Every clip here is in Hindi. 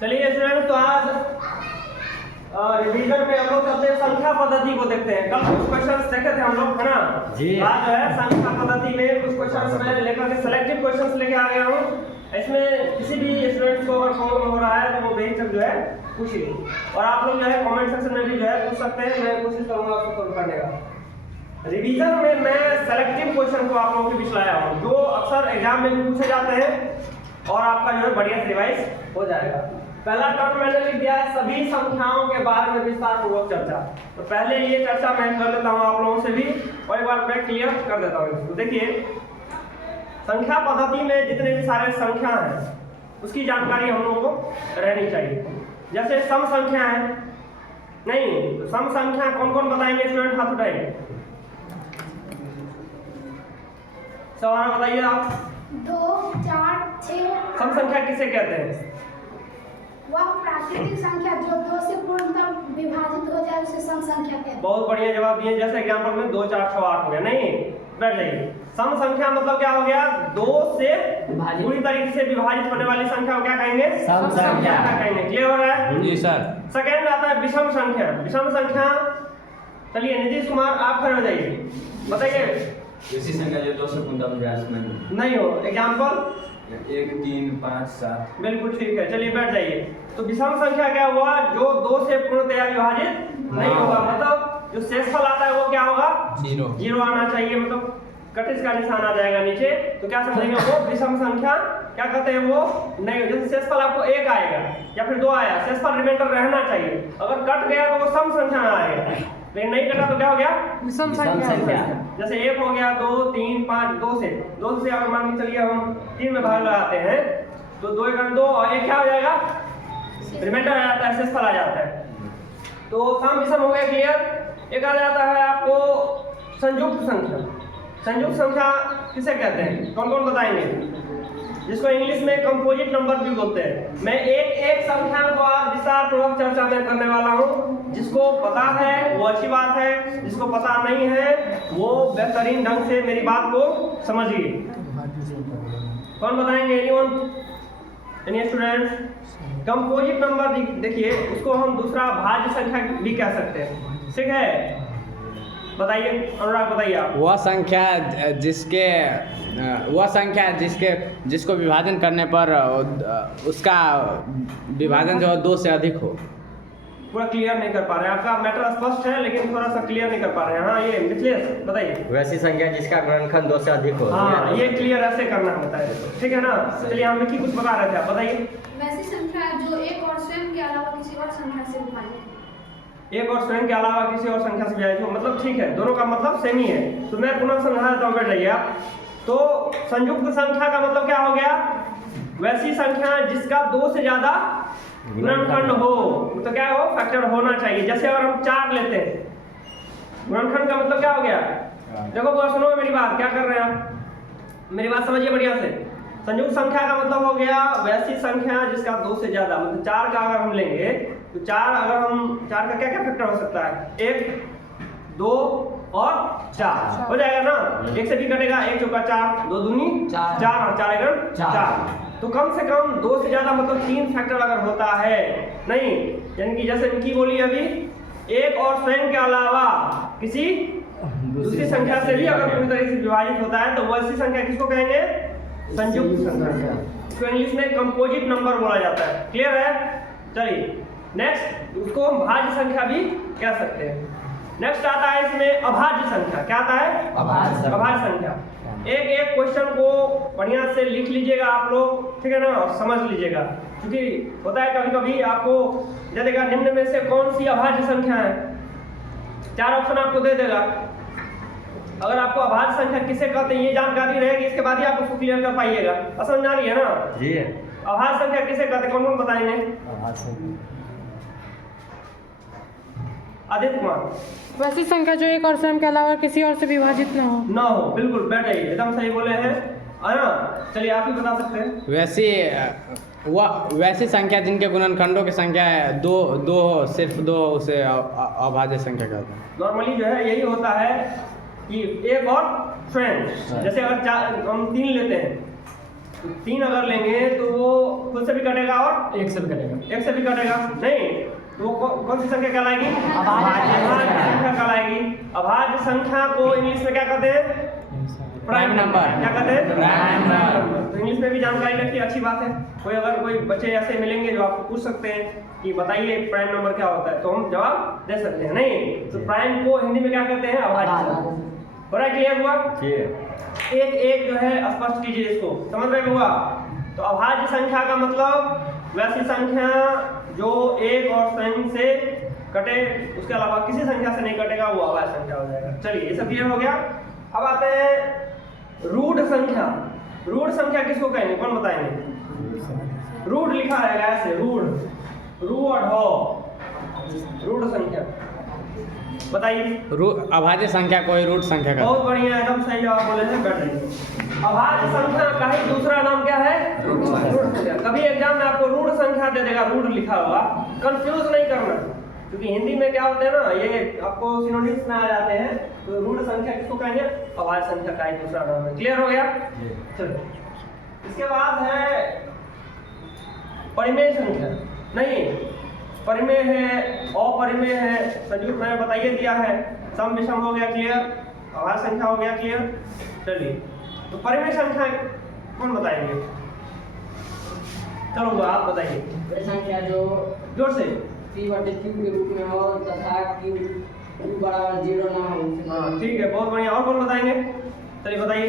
चलिए स्टूडेंट, तो आज रिवीजन में हम लोग करते हैं संख्या पद्धति को देखते हैं। कल कुछ क्वेश्चंस देखे थे हम लोग, है ना जी। आज जो है संख्या पद्धति में कुछ क्वेश्चंस मैं लेकर के सिलेक्टिव क्वेश्चंस लेके आ गया हूँ। इसमें किसी भी स्टूडेंट को अगर प्रॉब्लम हो रहा है तो वो बेहिचक जो है पूछिए, और आप लोग जो है कमेंट सेक्शन में भी जो है पूछ सकते हैं। मैं कोशिश करूंगा उसको सॉल्व करने का। रिवीजन में मैं सेलेक्टिव क्वेश्चन को आप लोगों के बीच लाया हूँ, जो अक्सर एग्जाम में भी पूछे जाते हैं और आपका जो है बढ़िया से रिवाइज हो जाएगा। पहला टर्म मैंने लिख दिया है सभी संख्याओं के बारे में विस्तार पूर्वक चर्चा। तो पहले ये चर्चा मैं कर लेता हूँ आप लोगों से भी, और एक बार मैं क्लियर कर देता हूँ इसको। देखिए, संख्या पद्धति में जितने भी सारे संख्या हैं उसकी जानकारी हम लोगों को रहनी चाहिए। जैसे सम संख्या है, नहीं तो सम संख्या कौन कौन बताएंगे स्टूडेंट? हाथ उठाइए, सवाल बताइए आप। 2, 4, 6। सम संख्या किसे कहते हैं? वह प्राकृतिक संख्या जो 2 से पूर्णतः विभाजित हो जाए उसे सम संख्या कहते हैं। बहुत बढ़िया जवाब दिए। जैसे एग्जांपल में 2, 4, 6, 8 हो गया। नहीं, बैठ जाइए। सम संख्या मतलब क्या हो गया? 2 से पूरी तरीके से विभाजित होने वाली संख्या को क्या कहेंगे? सम संख्या कहेंगे। क्लियर हो रहा है? जी सर। सेकंड आता है विषम संख्या। विषम संख्या, चलिए नीतीश कुमार आप खड़े हो जाइए, बताइए। ऐसी संख्या जो 2 से पूर्णतः विभाजित नहीं हो। एग्जांपल 1, 3, 5, 7। बिल्कुल ठीक है, चलिए बैठ जाइए। तो विषम संख्या क्या हुआ? जो 2 से पूर्णतया विभाजित नहीं होगा, मतलब जो शेषफल आता है वो क्या होगा? 0 आना चाहिए, मतलब कटिस का निशान आ जाएगा नीचे। तो क्या समझेंगे वो विषम संख्या क्या कहते हैं? वो नहीं, जैसे शेषफल आपको 1 आएगा या फिर 2 आया, शेषफल रिमाइंडर रहना चाहिए। अगर कट गया तो वो सम संख्या में आएगा, लेकिन नहीं कटा तो क्या हो गया? विषम संख्या। जैसे 1 हो गया, 2, 3, 5, 2 से अगर मान के चलिए हम 3 में भाग लगाते हैं तो 2 × 2 और 1 क्या हो जाएगा? रिमाइंडर आ जाता है, शेषफल आ जाता है। तो सम विषम हो गया, क्लियर। एक आ जाता है आपको संयुक्त संख्या। संयुक्त संख्या किसे कहते हैं? कौन कौन बताएंगे? जिसको इंग्लिश में कंपोजिट नंबर भी बोलते हैं। मैं एक संख्या को आज विस्तार पूर्वक चर्चा में करने वाला हूँ। जिसको पता है वो अच्छी बात है, जिसको पता नहीं है वो बेहतरीन ढंग से मेरी बात को समझिए। कौन बताएंगे? Any students? कंपोजिट नंबर देखिए, उसको हम दूसरा भाज्य संख्या भी कह सकते हैं, ठीक है? बताइए अनुराग, बताइए आप। वह संख्या जिसको विभाजन करने पर उसका विभाजन जो 2 से अधिक हो। पूरा क्लियर नहीं कर पा रहे हैं, आपका मैटर स्पष्ट है लेकिन थोड़ा सा क्लियर नहीं कर पा रहे हैं। हाँ, ये मिथिलेश बताइए। वैसी संख्या जिसका गुणनखंड 2 से अधिक हो। हाँ, ये क्लियर ऐसे करना होता है, ठीक है ना? चलिए, हम की कुछ बता रहे थे, आप बताइए। वैसी संख्या जो एक और स्वयं के अलावा किसी और संख्या से विभाजित है। एक और स्वयं के अलावा किसी और संख्या से विभाजित हो, मतलब ठीक है, दोनों का मतलब सेम ही है। तो मैं पुनः समझा देता हूँ, बैठ जाइए आप। तो संयुक्त संख्या का मतलब क्या हो गया? वैसी संख्या जिसका 2 से ज्यादा गुणनखंड हो, तो क्या हो? फैक्टर होना चाहिए। जैसे अगर हम 4 लेते हैं, गुणनखंड का मतलब क्या हो गया? देखो बुआ, सुनो मेरी बात, क्या कर रहे हैं आप? मेरी बात समझिए बढ़िया से। संयुक्त संख्या का मतलब हो गया वैसी संख्या जिसका 2 से ज्यादा, मतलब 4 का अगर हम लेंगे तो 4 का क्या क्या फैक्टर हो सकता है? 1, 2 और 4 हो जाएगा ना? 1 से भी कटेगा, 1 चौका 4, 2 दूनी 4 और 4 × 4। तो कम से कम 2 से ज्यादा मतलब 3 फैक्टर अगर होता है, नहीं यानी कि जैसे विकी बोली अभी, एक और स्वयं के अलावा किसी दूसरी संख्या से भी अगर पूरी तरीके से विभाजित होता है तो वैसी संख्या किसको कहेंगे? संयुक्त संख्या। इसको इंग्लिश में कंपोजिट नंबर बोला जाता है। क्लियर है? चलिए नेक्स्ट, उसको हम भाज्य संख्या भी कह सकते हैं। नेक्स्ट आता है इसमें अभाज्य संख्या। क्या आता है? अभाज्य संख्या। एक क्वेश्चन को बढ़िया से लिख लीजिएगा आप लोग, ठीक है ना, और समझ लीजिएगा, क्योंकि होता है कभी कभी आपको दे देगा निम्न में से कौन सी अभाज्य संख्या है, 4 ऑप्शन आपको दे देगा। अगर आपको अभाज्य संख्या किसे कहते हैं ये जानकारी रहेगी, इसके बाद ही आप उसको क्लियर कर पाइएगा। समझ आ रही है ना? जी। अभाज्य संख्या किसे कहते हैं? कौन कौन बताएंगे? आदित्य कुमार। वैसी संख्या जो एक और स्वयं के अलावा किसी और से विभाजित ना हो। बिल्कुल, बैठ जाइए, एकदम सही बोले हैं, है ना? चलिए आप ही बता सकते हैं। वैसी संख्या जिनके गुणनखंडों की संख्या है 2 सिर्फ 2, उसे अभाज्य संख्या कहते हैं। नॉर्मली जो है यही होता है कि एक और स्वयं, जैसे अगर हम 3 लेते हैं तो 3 अगर लेंगे तो वो खुद से भी कटेगा और 1 से भी कटेगा। एक से भी कटेगा नहीं, तो वो कौन सी संख्या कहलाएगी? अभाज्य संख्या कहलाएगी। अभाज्य संख्या को इंग्लिश में क्या कहते हैं? Prime number. क्या कहते हैं? Prime number. तो इंग्लिश में भी जानकारी रखिए, अच्छी बात है। कोई बच्चे ऐसे मिलेंगे जो आपको पूछ सकते हैं कि बताइए प्राइम नंबर क्या होता है, तो हम जवाब दे सकते हैं। नहीं, तो प्राइम को हिंदी में क्या कहते हैं? अभाज्य। बड़ा क्लियर हुआ? एक एक जो है स्पष्ट कीजिए इसको, समझ में हुआ? तो अभाज्य संख्या का मतलब वैसी संख्या जो एक और स्वयं से कटे, उसके अलावा किसी संख्या से नहीं कटेगा, वो अभाज्य संख्या हो जाएगा। चलिए ये सब क्लियर हो गया। अब आते हैं रूढ़ संख्या। रूढ़ संख्या किसको कहेंगे, कौन बताएंगे? रूढ़ लिखा रहेगा ऐसे, रूढ़, रूढ़ संख्या बताइए। अभाज्य संख्या को ही रूढ़ संख्या का। बहुत बढ़िया, एकदम सही जवाब बोले हैं, बैठ जाइए। अभाज्य संख्या का ही दूसरा नाम क्या है? रूढ़ संख्या। कभी एग्जाम में आपको रूढ़ संख्या दे देगा, रूढ़ लिखा हुआ, कंफ्यूज नहीं करना, क्योंकि हिंदी में क्या होते हैं ना, ये आपको सिनोनिम्स में आ जाते हैं। तो रूढ़ संख्या किसको कहेंगे? अभाज्य संख्या का ही दूसरा नाम है। क्लियर हो गया? चलो, इसके बाद है परिमेय संख्या। नहीं, परिमेय है, अपरिमेय है, संयुक्त मैंने बताइए दिया है। सम विषम हो गया क्लियर, अभाज्य संख्या हो गया क्लियर। चलिए, तो परिमेय संख्या कौन बताएंगे? चलो वो आप बताइए। वह संख्या जो जोर से। P/Q के रूप में हो तथा Q बराबर 0 ना हो। हाँ ठीक है, बहुत बढ़िया। और कौन बताएंगे? चलिए बताइए।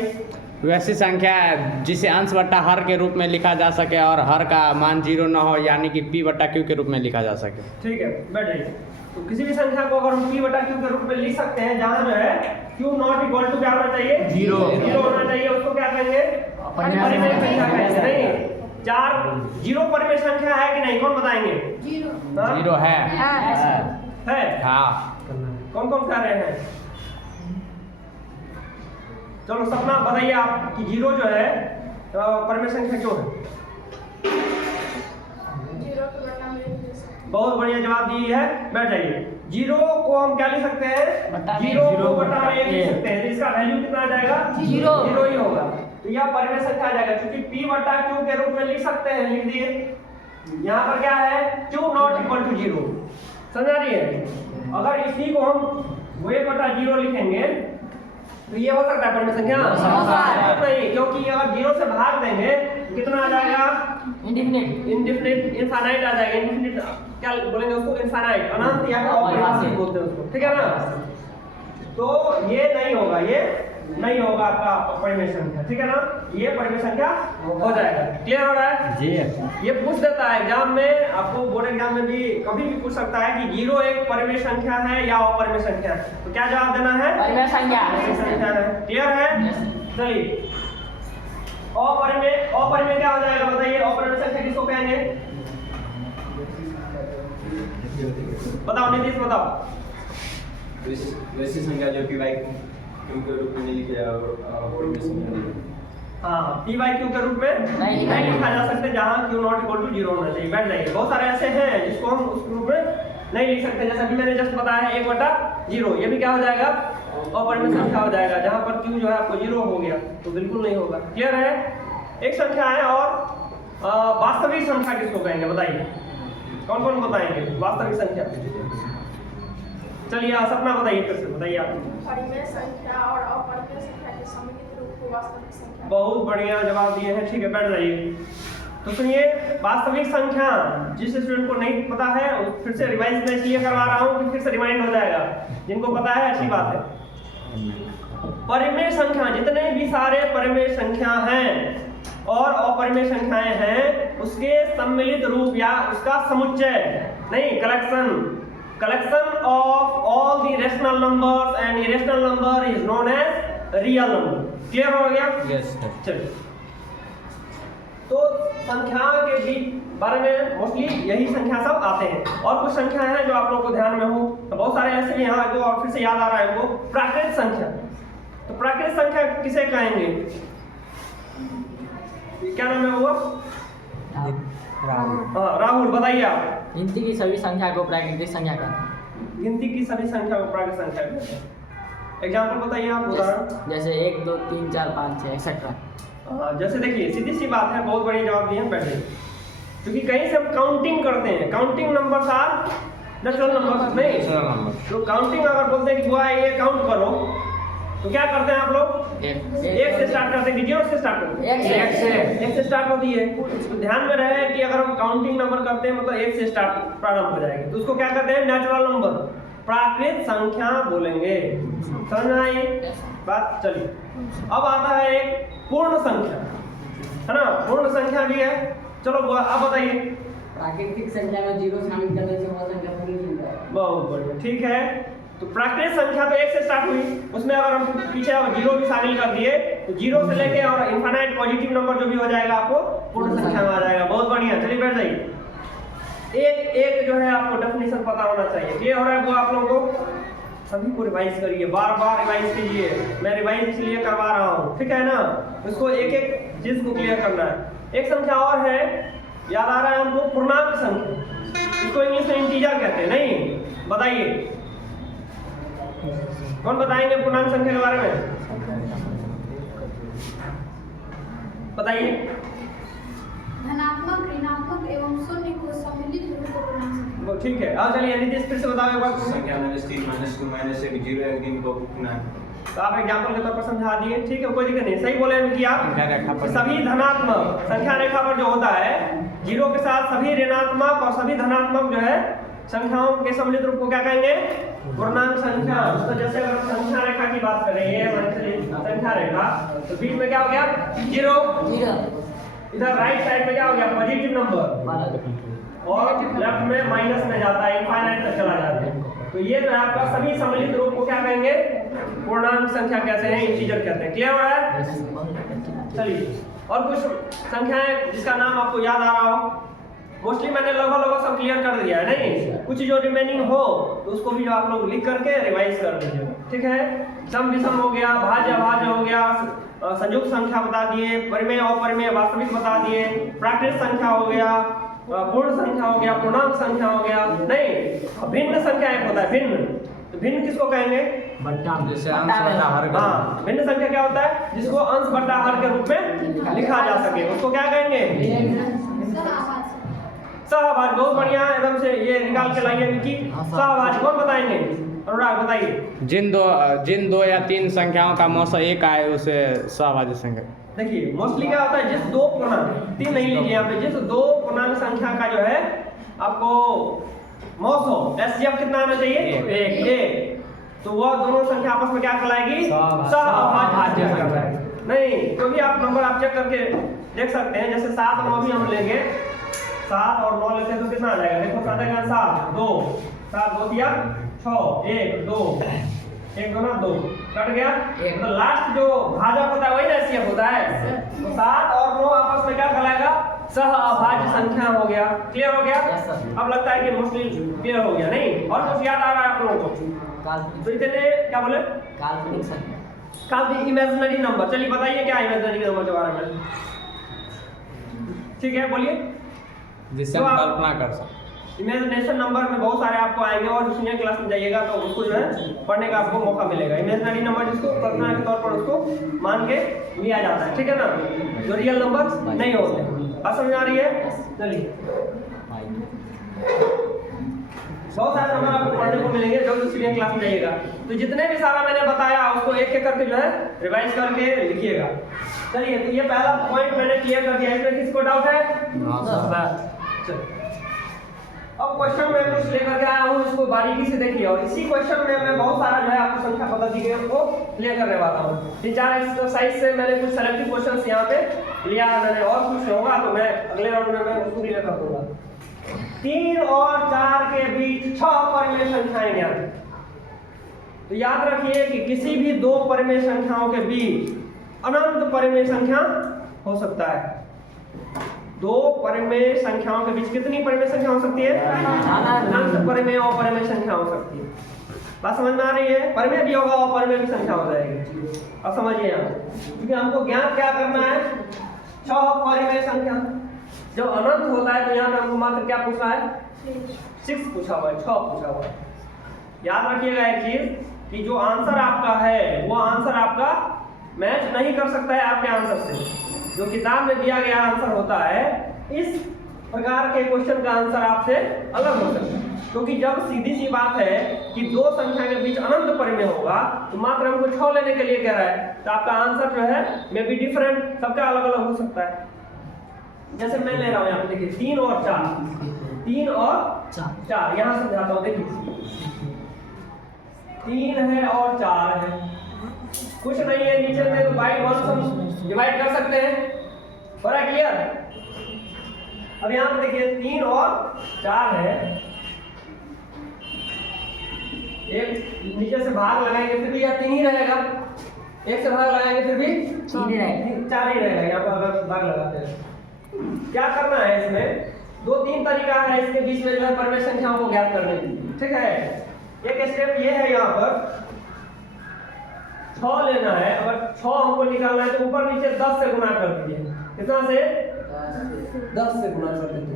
वैसी संख्या जिसे अंश बट्टा हर के रूप में लिखा जा सके और हर का मान 0 न हो, यानी कि P/Q के रूप में लिखा जा सके। ठीक है, बैठ जाइए। तो किसी भी संख्या को अगर हम P/Q के रूप में लिख सकते हैं, जहाँ जो है Q नॉट इक्वल टू क्या होना चाहिए? 0 होना चाहिए। उसको क्या कहेंगे? परिमेय संख्या कहेंगे। नहीं, 4 0 परिमेय संख्या है कि नहीं, कौन बताएंगे? 0 है। हाँ, कौन कौन कह रहे हैं? चलो सपना बताइए आप कि 0 जो है परिमेय संख्या क्यों है? बहुत बढ़िया जवाब दिए है, बैठ जाइए। 0 को हम क्या लिख सकते हैं? 0 बटा में 1 लिख सकते हैं। तो इसका वैल्यू कितना आ जाएगा? 0 ही होगा। तो यह परिमेय संख्या आ जाएगा, क्योंकि P/Q के रूप में लिख सकते हैं। लिख दिए। यहाँ पर क्या है? Q not equal to 0। समझ रही है? अगर इसी को हम 1/0 लिखेंगे तो ये हो सकता है परिमेय संख्या? नहीं, क्योंकि अगर 0 से भाग देंगे तो कितना आ जाएगा? इनडिफिनिट, इनफाइनाइट आ जाएगा। इनफिनिट क्या बोलेंगे उसको? इनफाइनाइट, अनंत या अपरिभाषित बोलते हैं उसको, ठीक है ना? तो ये नहीं होगा, ये नहीं होगा आपका परिमेय संख्या, ठीक है ना? ये परिमेय संख्या हो जाएगा। क्लियर हो रहा है जी? ये पूछ देता है एग्जाम में, आपको बोर्ड एग्जाम में भी कभी भी पूछ सकता है कि 0 एक परिमेय संख्या है या अपरिमेय संख्या है, तो क्या जवाब देना है? परिमेय संख्या है। क्लियर है? चलिए, अपरिमेय क्या हो जाएगा बताइए? अपरिमेय संख्या किसको कहेंगे? बताओ नीतीश, बताओ। वैसी संख्या जो P/Q के रूप में नहीं लिखी जाए, हाँ, P/Q के रूप में नहीं लिखा जा सकते, जहाँ Q नॉट इक्वल टू 0 होना चाहिए। बैठ जाइए। बहुत सारे ऐसे हैं जिसको हम उस रूप में नहीं लिख सकते, जैसा कि मैंने जस्ट बताया है 1/0। ये भी क्या हो जाएगा? अपरिमेय संख्या हो जाएगा। जहाँ पर Q जो है आपको 0 हो गया तो बिल्कुल नहीं होगा। क्लियर है? एक संख्या है और वास्तविक संख्या किसको कहेंगे बताइए? कौन कौन बताएंगे वास्तविक संख्या? चलिए सपना बताइए, फिर से बताइए आप। परिमेय संख्या और अपरिमेय संख्या के सम्मिलित रूप को वास्तविक संख्या। बहुत बढ़िया जवाब दिए हैं, ठीक है, बैठ जाइए। तो सुनिए, वास्तविक संख्या जिस स्टूडेंट को नहीं पता है फिर से रिवाइज मैं इसलिए करवा रहा हूँ कि फिर से रिमाइंड हो जाएगा। जिनको पता है अच्छी बात है। परिमेय संख्या, जितने भी सारे परिमेय संख्या हैं और अपरिमेय संख्याएं हैं, उसके सम्मिलित रूप या उसका समुच्चय नहीं, collection of all the rational numbers and irrational number is known as real number। Clear हो गया? यस। चलिए, तो संख्या के भी बारे में मोस्टली यही संख्या सब आते हैं। और कुछ संख्या हैं जो आप लोगों को ध्यान में हो, तो बहुत सारे ऐसे भी यहाँ जो फिर से याद आ रहा है वो प्राकृत संख्या। तो प्राकृत संख्या किसे कहेंगे? क्या नाम है वो? हाँ, राहुल बताइए आप। गिनती की सभी संख्या को प्राकृतिक संख्या कहते हैं। गिनती की सभी संख्या को प्राकृत संख्या कहते हैं। एग्जाम्पल बताइए आप, उदाहरण। जैसे 1 2 3 4 5 6 एक्सेट्रा। जैसे देखिए, सीधी सी बात है, बहुत बढ़िया जवाब दिए हैं, बैठे। क्योंकि कहीं से हम काउंटिंग करते हैं, counting numbers are natural numbers नहीं। Natural number. तो काउंटिंग अगर बोलते हैं कि बुआ ये काउंट करो, तो क्या करते हैं आप लोग? एक से स्टार्ट करते हैं कि जीरो से स्टार्ट करते हैं? एक से स्टार्ट होती है। तो ध्यान में रहे कि अगर हम काउंटिंग नंबर करते हैं मतलब एक से स्टार्ट प्रारंभ हो जाएगी, तो उसको क्या कहते हैं? नेचुरल नंबर, प्राकृत संख्या बोलेंगे। समझ आई बात? चलिए अब आता है एक पूर्ण संख्या, है ना? पूर्ण संख्या भी है। चलो अब बताइए। प्राकृतिक संख्या में जीरो शामिल करने से वह संख्या पूरी होती है। बहुत बढ़िया, ठीक है। तो प्राकृतिक संख्या तो एक से स्टार्ट हुई, उसमें अगर हम पीछे जीरो भी शामिल कर दिए तो जीरो से लेके और इनफाइनाइट पॉजिटिव नंबर जो भी हो जाएगा आपको पूर्ण संख्या में आ जाएगा। बहुत बढ़िया, चलिए बैठ जाइए। एक एक जो है आपको डेफिनेशन पता होना चाहिए। क्लियर हो रहा है वो आप लोगों को? सभी को रिवाइज करिए, बार बार रिवाइज कीजिए। मैं रिवाइज इसलिए करवा रहा हूँ, ठीक है ना? उसको एक एक चीज को क्लियर करना है। एक संख्या और है, याद आ रहा है हमको? पूर्णांक संख्या, इसको इंग्लिश में इंटीजर कहते हैं। नहीं बताइए, कौन बताएंगे पूर्णांक संख्या के बारे में? बताइए। धनात्मक, ऋणात्मक एवं शून्य को सम्मिलित रूप से पूर्णांक संख्या। ठीक है, अब चलिए नीतीश फिर से बताओ एक बार। संख्या -3 -2 -1 0 1 3 को पूर्णांक। तो आप एग्जाम्पल के तौर पर समझा दिए, ठीक है, कोई दिक्कत नहीं। सही बोले हैं कि आप संख्या रेखा पर सभी धनात्मक संख्या रेखा पर जो होता है जीरो के साथ सभी ऋणात्मक और सभी धनात्मक जो है संख्याओं के सम्मिलित रूप को क्या कहेंगे? पूर्णांक संख्या। तो जैसे अगर हम संख्या रेखा की बात करें, ये संख्या रेखा, तो बीच में क्या हो गया? जीरो। इधर राइट साइड में क्या हो गया? पॉजिटिव नंबर, और लेफ्ट में माइनस में जाता है, इनफाइनाइट तक चला जाता है। तो ये जो है आपका सभी सम्मिलित रूप को क्या कहेंगे? पूर्णांक संख्या कहते हैं, इंटीजर कहते हैं। क्लियर हो रहा है? चलिए और कुछ संख्याएं जिसका नाम आपको याद आ रहा हो। मोस्टली मैंने लगभग सब क्लियर कर दिया है, नहीं? कुछ जो रिमेनिंग हो तो उसको भी जो आप लोग लिख करके रिवाइज कर दीजिए, ठीक है? सम विषम हो गया, भाज्य अभाज्य हो गया, संयुक्त संख्या बता दिए, परिमेय अपरिमेय वास्तविक बता दिए, प्राकृतिक संख्या हो गया, पूर्ण संख्या हो गया, पूर्णांक संख्या हो गया। नहीं, भिन्न संख्या एक होता है, भिन्न। तो भिन्न किसको कहेंगे? जैसे अंश बटा हर का। हाँ, भिन्न संख्या क्या होता है? जिसको अंश बटा हर के रूप में लिखा जा सके, उसको क्या कहेंगे? सहभाज्य। बहुत बढ़िया, एकदम से ये निकाल के लाइए विकी। सहभाज्य कौन बताएंगे? अनुराग बताइए। जिन दो या तीन संख्याओं का मौसा एक आए उसे सहभाज्य संख्या। देखिए मोस्टली क्या होता है, जिस दो पूर्णांक, तीन नहीं लीजिए यहाँ पे, जिस दो पूर्णांक संख्या का जो है आपको मौसो एसजीएफ कितना आना चाहिए? एक। तो वह दोनों संख्या आपस में क्या कहलाएगी? सहअभाज्य संख्या। नहीं, तो भी आप नंबर आप चेक करके देख सकते हैं। जैसे 7 और 9 भी हम लेंगे, 7 और 9 लेते हैं तो कितना आ जाएगा? देखो 7 का 7 2 7 2 दिया 6 1 2 1 2 2 कट गया। तो लास्ट जो भाजक होता है वही ना एसजीएफ होता है। तो 7 और 9 आपस में क्या कहलाएगा? सहअभाज्य संख्या हो गया। क्लियर हो गया? अब लगता है कि मोस्टली क्लियर हो गया, नहीं? और कुछ याद आ रहा है आप लोगों को? तो इतने क्या बोले? काल्पनिक संख्या, काल्पनिक इमेजिनरी नंबर। चलिए बताइए क्या इमेजिनरी नंबर के बारे में, ठीक है? बोलिए। जिससे हम कल्पना कर सकते। इमेजिनेशन नंबर में बहुत सारे आपको आएंगे, और जो सीनियर क्लास में जाइएगा तो उसको जो है पढ़ने का आपको मौका मिलेगा। इमेजिनरी नंबर जिसको कल्पना के तौर पर उसको मान के लिया जाता है, ठीक है ना? जो रियल नंबर नहीं होते। बात समझ आ रही है? चलिए बहुत सारे नंबर आपको पढ़ने को मिलेंगे जो सीनियर क्लास में जाइएगा। तो जितने भी सारा मैंने बताया उसको एक एक करके जो है रिवाइज करके लिखिएगा। चलिए, तो ये पहला पॉइंट मैंने क्लियर कर दिया। इसमें किसी को डाउट है? अब क्वेश्चन में कुछ लेकर के आया हूँ, इसको बारीकी से देखिए। और इसी क्वेश्चन में मैं बहुत सारा जो है आपको संख्या पता दी गई उसको क्लियर करने वाला हूँ। 3-4 एक्सरसाइज से मैंने कुछ सेलेक्टिव क्वेश्चंस यहाँ पे लिया मैंने, और कुछ होगा तो मैं अगले राउंड में मैं उसको क्लियर कर दूंगा। 3 और 4 के बीच 6 परिमेय संख्याएं ज्ञात हैं। तो याद रखिए कि किसी भी दो परिमेय संख्याओं के बीच अनंत परिमेय संख्या हो सकता है। दो परिमेय संख्याओं के बीच कितनी परिमेय संख्या हो सकती है? अनंत परिमेय और परिमेय संख्या हो सकती है। बात समझ में आ रही है? परिमेय भी होगा और परिमेय भी संख्या हो जाएगी। अब समझिए यहाँ, क्योंकि हमको ज्ञात क्या करना है? 6 परिमेय संख्या। जब अनंत होता है तो यहाँ पे हमको मात्र क्या पूछा है? 6 पूछा हुआ है, 6 पूछा हुआ है। याद रखिएगा एक चीज कि जो आंसर आपका है वो आंसर आपका मैच नहीं कर सकता है आपके आंसर से। जो किताब में दिया गया आंसर होता है, इस प्रकार के क्वेश्चन का आंसर आपसे अलग हो सकता है, क्योंकि जब सीधी सी बात है कि दो संख्या के बीच अनंत परिमेय होगा तो मात्र हमको 6 लेने के लिए कह रहा है, तो आपका आंसर जो है मे बी डिफरेंट, सबका अलग अलग हो सकता है। जैसे मैं ले रहा हूँ यहाँ पे देखिए 3 और 4, 3 और 4 यहाँ समझाता हूँ। देखिए 3 है और 4 है, कुछ नहीं है नीचे में, तो बाई 1 से डिवाइड कर सकते हैं। हो रहा है क्लियर? अब यहाँ पे देखिए 3 और 4 है, एक नीचे से भाग लगाएंगे फिर भी यह 3 ही रहेगा, एक से भाग लगाएंगे फिर भी 4 ही रहेगा। यहाँ पर अगर भाग लगाते हैं क्या करना है, इसमें 2-3 तरीका है इसके बीच में जो है परिमेय संख्याओं को ज्ञात करने की। ठीक है, एक स्टेप ये है, यहाँ पर 6 लेना है, अगर 6 हमको निकालना है तो ऊपर नीचे 10 से गुना कर दीजिए। कितना से? 10 से गुना कर देते।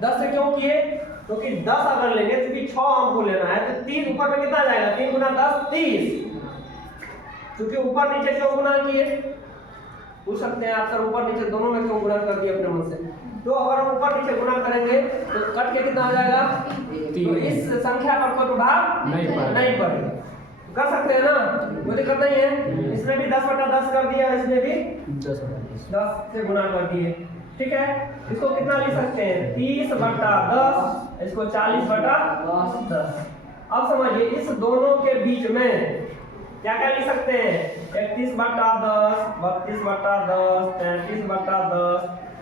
10 से क्यों किए? क्योंकि 10 अगर लेंगे तो भी 6 हमको लेना है, तो 3 ऊपर में कितना जाएगा? 3 गुना 10 30। क्योंकि ऊपर नीचे क्यों गुना किए? पूछ सकते हैं आप सर ऊपर नीचे दोनों में क्यों गुना कर दिया अपने मन से? तो अगर हम ऊपर नीचे गुना करेंगे तो कट के कितना आ जाएगा? 3। तो इस संख्या पर कोई प्रभाव नहीं पड़ेगा। कर सकते हैं ना, कोई दिक्कत नहीं है। इसमें भी 10/10 कर दिया, इसमें भी 10 से गुना कर दिए। ठीक है, इसको कितना लिख सकते हैं? 30/10, इसको 40/10। अब समझिए इस दोनों के बीच में क्या क्या लिख सकते हैं? 31/10, 32/10, 33/10,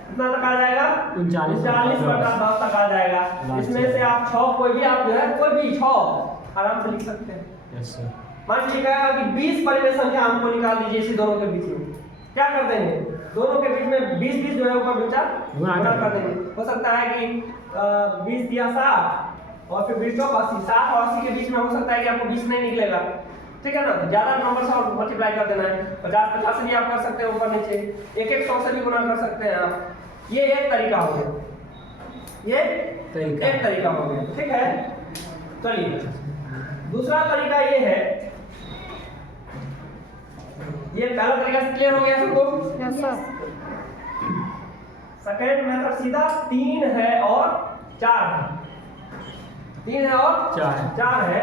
कितना तक आ जाएगा? 39/10 तक आ जाएगा। इसमें से आप 6 कोई भी आप जो है कोई भी 6 आराम से लिख सकते हैं। मान लीजिएगा कि 20 परिमेय संख्या हमको निकाल दीजिए इसी दोनों के बीच में, क्या कर देंगे? दोनों के बीच में 20 जो है ऊपर नीचा गुना कर देंगे। हो सकता है कि 20 दिया 60 और फिर 20 80, 60 और 80 के बीच में हो सकता है कि आपको 20 नहीं निकलेगा। ठीक है ना, तो ज्यादा नंबर से और मल्टीप्लाई कर देना है। 50 से भी आप कर सकते हैं ऊपर नीचे, 100 से भी गुना कर सकते हैं आप। ये एक तरीका हो गया, ये एक तरीका हो गया। ठीक है, चलिए दूसरा तरीका ये है, ये पहला तरीका क्लियर हो गया सबको? Yes sir. सेकेंड मेथड सीधा 3 है और 4 है, 3 है और 4 है।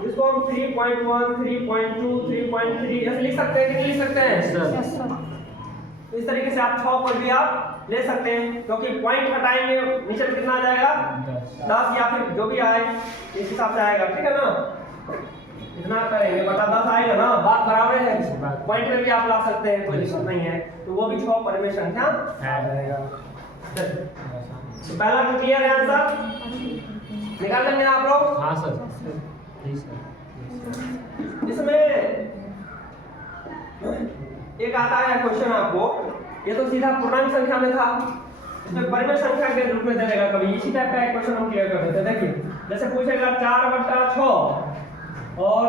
इसको हम 3.1, 3.2, 3.3 ऐसे लिख सकते हैं कि नहीं लिख सकते हैं? Yes sir. इस तरीके से आप 6 पर भी आप ले सकते हैं, क्योंकि पॉइंट हटाएंगे नीचे कितना आ जाएगा? 10 या फिर जो भी आए इस हिसाब से आएगा। ठीक है ना, इतना करेंगे बटा 10 आएगा ना, बात बराबर है। पॉइंट में भी आप ला सकते हैं, कोई दिक्कत नहीं है। तो वो भी 6 परिमेय संख्या आ जाएगा। तो पहला तो क्लियर है, आंसर निकाल लेंगे आप लोग? हाँ सर। इसमें एक आता है क्वेश्चन आपको, ये तो सीधा पूर्णांक संख्या में था, इसमें परिमेय संख्या के रूप में दे देगा कभी। इसी टाइप का एक क्वेश्चन हम क्लियर कर देते हैं। देखिए जैसे पूछेगा 4/6 और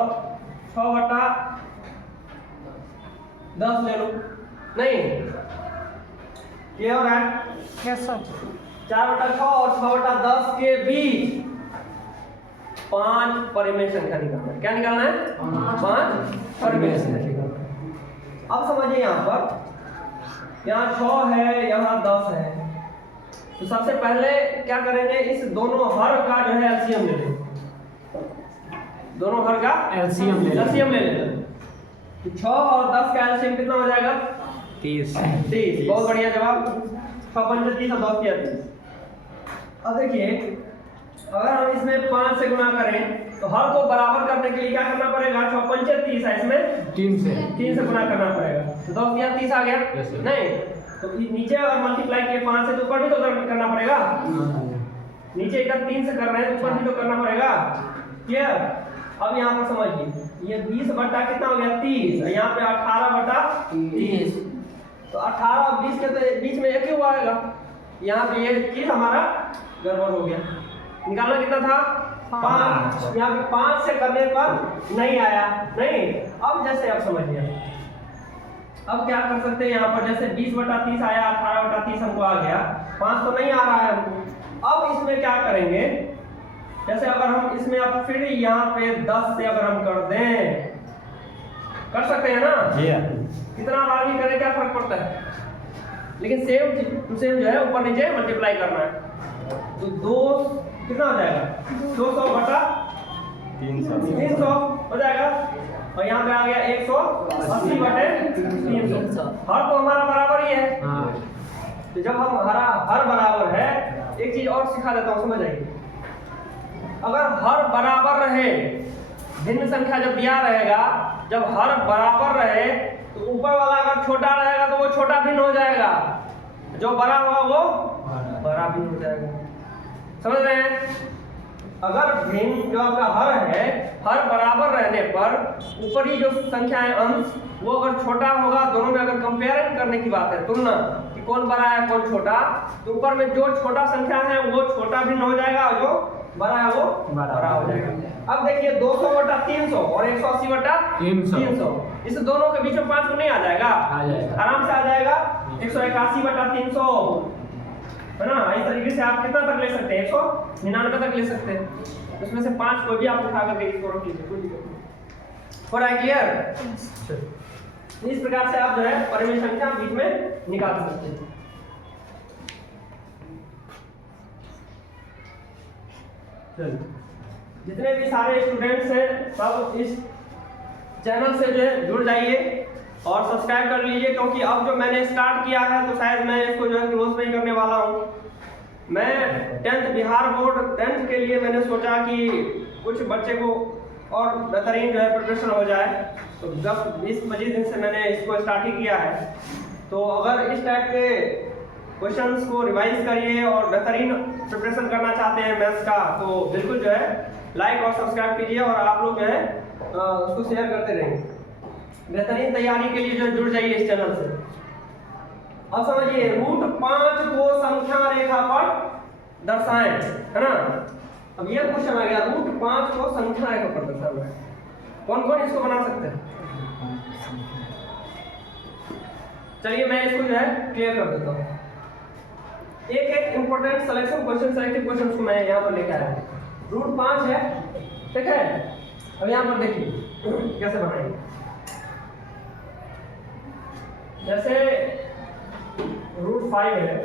6/10 ले लो, नहीं ये हो रहा है? Yes sir. 4/6 और 6/10 के बीच 5 परिमेय संख्या निकालना है। क्या निकालना है? 5 परिमेय संख्या निकालना है। अब समझिए यहाँ पर यहाँ 6 है, यहाँ 10 है, तो सबसे पहले क्या करेंगे? इस दोनों हर का जो है एलसीएम ले लेंगे। दोनों हर का एलसीएम ले लेंगे। तो 6 और 10 का एलसीएम कितना हो जाएगा? 30। बहुत बढ़िया जवाब। 6 पंजे 30 और 10 30। अब देखिए अगर हम इसमें 5 से गुना करें तो हर को बराबर करने के लिए क्या करना पड़ेगा? 6 पंजे 30 है, इसमें 3 से गुना करना पड़ेगा। तो 10 या 30 आ गया? नहीं, तो नीचे अगर मल्टीप्लाई किए 5 से तो ऊपर भी तो करना पड़ेगा। नीचे इधर 3 से कर रहे हैं, ऊपर भी तो करना पड़ेगा। क्लियर? अब यहाँ पर समझिए, ये 20 बटा कितना हो गया? 30। यहाँ पे 18/30। तो 18 और 20 के तो बीच में एक ही हुआ आएगा। यहाँ पे ये चीज हमारा गड़बड़ हो गया। निकालना कितना था? 5। यहाँ पे 5 से करने पर नहीं आया, नहीं। अब जैसे आप समझिए, अब क्या कर सकते हैं? यहाँ पर जैसे 20/30 आया, 18/30 हमको आ गया, 5 तो नहीं आ रहा है हमको। अब इसमें क्या करेंगे? जैसे अगर हम इसमें अब फिर यहाँ पे 10 से अगर हम कर दें, कर सकते हैं ना? कितना बार भी करें क्या फर्क पड़ता है? लेकिन सेम टू सेम जो है ऊपर नीचे मल्टीप्लाई करना है। तो 2 कितना हो जाएगा 200 बटा 300 हो जाएगा, और यहाँ पे आ गया 180 बटे 300। हर तो हमारा बराबर ही है। तो जब हम हर बराबर है, एक चीज और सिखा देता हूँ, समझ आइए। अगर हर बराबर रहे, भिन्न संख्या जब दिया रहेगा, जब हर बराबर रहे तो ऊपर वाला अगर छोटा रहेगा तो वो छोटा भिन्न हो जाएगा, जो बड़ा होगा वो बड़ा भिन्न हो जाएगा। समझ रहे हैं? अगर भिन्न जो आपका हर है, हर बराबर रहने पर ऊपरी जो संख्या है अंश, वो अगर छोटा होगा, दोनों में अगर कंपेयरिंग करने की बात है, तुलना कि कौन बड़ा है कौन छोटा, तो ऊपर में जो छोटा संख्या है वो छोटा भिन्न हो जाएगा, और जो बड़ा है वो बड़ा हो जाएगा। अब देखिए 200 बटा 300 और 180 बटा 300, इस दोनों के बीच में 5 को नहीं आ जाएगा? आराम से आ जाएगा। 181 बटा 300 है ना। इस तरीके से आप कितना तक ले सकते हैं? 199 तक ले सकते हैं। उसमें से 5 को भी आप उठा करके इसको रख लीजिए, कोई दिक्कत नहीं। For I clear? इस प्रकार से आप जो है परिमेय संख्या बीच में निकाल सकते हैं। जितने भी सारे स्टूडेंट्स हैं सब इस चैनल से जो है जुड़ जाइए और सब्सक्राइब कर लीजिए, क्योंकि अब जो मैंने स्टार्ट किया है तो शायद मैं इसको जो है क्लोज नहीं करने वाला हूँ। मैं 10th बिहार बोर्ड 10th के लिए मैंने सोचा कि कुछ बच्चे को और बेहतरीन जो है प्रिपरेशन हो जाए, तो जब 20-25 दिन से मैंने इसको स्टार्ट ही किया है। तो अगर इस टाइप के क्वेश्चंस को रिवाइज करिए और बेहतरीन प्रिपरेशन करना चाहते हैं मैथ्स का, तो बिल्कुल जो है लाइक और सब्सक्राइब कीजिए, और आप लोग जो है उसको शेयर करते रहेंगे। बेहतरीन तैयारी के लिए जो जुड़ जाइए इस चैनल से। अब समझिए, √5 को संख्या रेखा पर दर्शाएं, है ना। अब ये क्वेश्चन आ गया, √5 को संख्या रेखा पर दर्शाना है। कौन कौन इसको बना सकते हैं? चलिए मैं इसको जो है क्लियर कर देता हूँ। एक important selection question, selective question को मैं यहाँ पर लेकर आया। √5 है, ठीक है। अब यहाँ पर देखिए कैसे बनाएंगे। जैसे √5 है,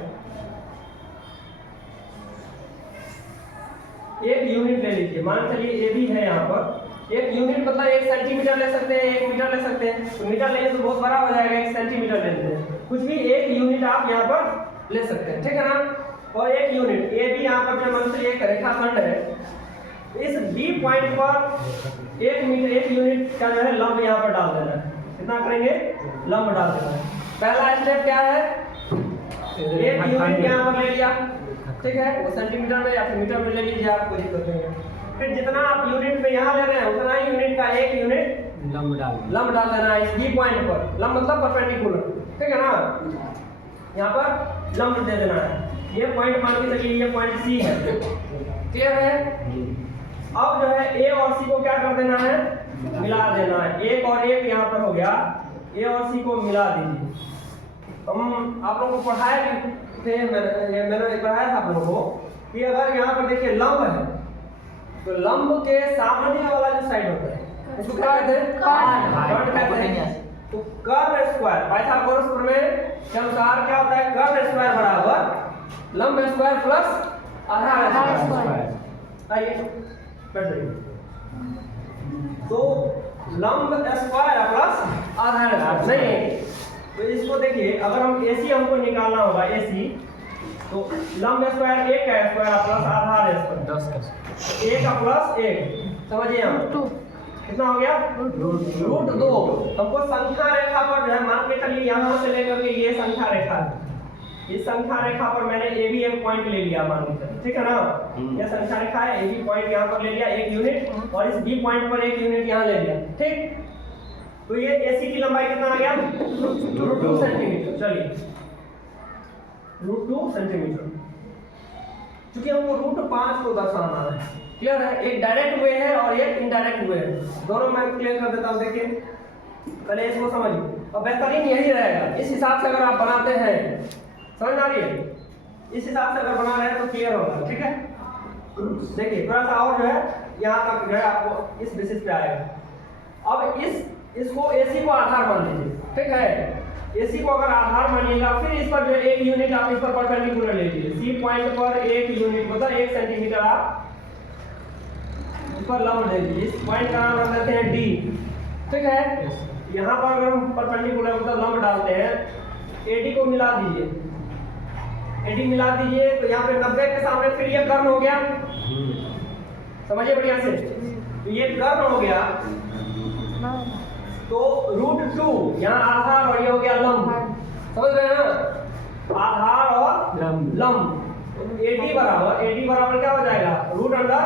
एक यूनिट ले लीजिए। मान चलिए AB है, यहाँ पर एक यूनिट मतलब 1 सेंटीमीटर ले सकते हैं, 1 मीटर ले सकते हैं। तो मीटर लेंगे तो बहुत बड़ा हो जाएगा, 1 सेंटीमीटर ले लेते हैं। कुछ भी एक यूनिट आप यहाँ पर ले सकते हैं, ठीक है ना। और एक यूनिट AB यहाँ पर जो मान चलिए एक रेखाखंड है, इस B पॉइंट पर 1 मीटर 1 यूनिट का जो है लंब यहाँ पर डाल देना है। कितना करेंगे? लंब डाल देना है। पहला स्टेप क्या है? 1 यूनिट यहाँ पर ले लिया, ठीक है। वो सेंटीमीटर में या फिर मीटर में ले लीजिए, आप कोई दिक्कत नहीं है। फिर जितना आप यूनिट में यहाँ ले रहे हैं, उतना ही यूनिट का 1 यूनिट लंब डाल देना है इस B पॉइंट पर। लंब मतलब परपेंडिकुलर, ठीक है ना। यहाँ पर लंब दे देना है। ये पॉइंट मान के चलिए ये पॉइंट C है, क्लियर है। अब जो है A और C को क्या कर देना है? मिला देना है। 1 और 1 यहाँ पर हो गया, A और C को मिला दीजिए। हम आप लोगों को पढ़ाए थे, मैंने पढ़ाया था आप लोगों को कि अगर यहाँ पर देखिए लंब है, तो लंब के सामने वाला जो साइड होता है उसको क्या कहते हैं? कर्ण कहते हैं। तो कर्ण स्क्वायर पाइथागोरस प्रमेय के अनुसार क्या होता है? कर्ण स्क्वायर बराबर लंब स्क्वायर प्लस आधार स्क्वायर। आइए बैठ जाइए। तो लंब स्क्वायर प्लस आधार स्क्वायर नहीं, तो इसको देखिए, अगर हम AC हमको निकालना होगा AC, तो लंब स्क्वायर 1 का स्क्वायर प्लस आधार स्क्वायर 10 का 1 का प्लस 1, समझिए हम कितना हो गया? √2। हमको संख्या रेखा पर जो है मान के चलिए यहाँ से लेकर के ये संख्या रेखा है, इस संख्या रेखा पर मैंने AB एक पॉइंट ले लिया मान के, ठीक है ना। ये संख्या रेखा है, AB पॉइंट यहाँ पर ले लिया 1 यूनिट, और इस B पॉइंट पर 1 यूनिट यहाँ ले लिया, ठीक। तो ये AC की लंबाई कितना आ गया? √2 सेंटीमीटर। चलिए √2 सेंटीमीटर, क्योंकि हमको √5 को दर्शाना है, क्लियर है। एक डायरेक्ट वे है और एक इनडायरेक्ट वे है, दोनों मैं क्लियर कर देता हूँ। देखिए पहले इसको समझिए, और बेहतरीन यही रहेगा। इस हिसाब से अगर आप बनाते हैं, समझ आ रही है, इस हिसाब से अगर बना रहे हैं तो क्लियर होगा, ठीक है। देखिए थोड़ा सा और जो है यहाँ तक जो है आपको इस बेसिस पे आएगा। अब इसको AC को आधार मान लीजिए, ठीक है। AC को अगर आधार मानिएगा, फिर इस पर जो है 1 यूनिट आप इस पर परपेंडिकुलर ले लीजिए। C पॉइंट पर 1 यूनिट मतलब 1 सेंटीमीटर आप इस पर लंब ले लीजिए। इस पॉइंट का नाम रख देते हैं D, ठीक है। यहाँ पर अगर हम परपेंडिकुलर मतलब लंब डालते हैं, AD को मिला दीजिए, AD मिला दीजिए तो यहाँ पे 90 के सामने फिर ये कर्ण हो गया, समझिए बढ़िया से, तो ये कर्ण हो गया। तो √2 यहाँ आधार और ये हो गया लंब, समझ रहे हैं ना, आधार और लंब। AD बराबर क्या हो जाएगा, रूट अंडर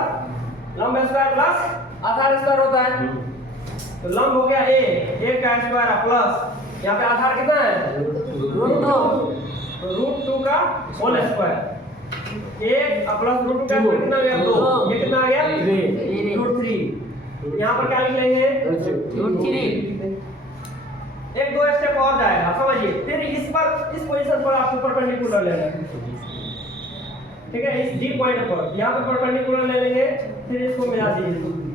लंब स्क्वायर प्लस आधार स्क्वायर होता है। तो लंब हो गया A का स्क्वायर प्लस यहाँ पे आधार कितना है √2 का होल स्क्वायर, 1 प्लस √2 का स्क्वायर कितना आ गया 2, ये कितना आ गया √3। यहाँ पर क्या लिख लेंगे √3। एक दो स्टेप और जाएगा, समझिए। फिर इस पोजीशन पर आपको परपेंडिकुलर लेना है, ठीक है। इस D पॉइंट पर यहाँ पे परपेंडिकुलर ले लेंगे, फिर इसको मिला दीजिए।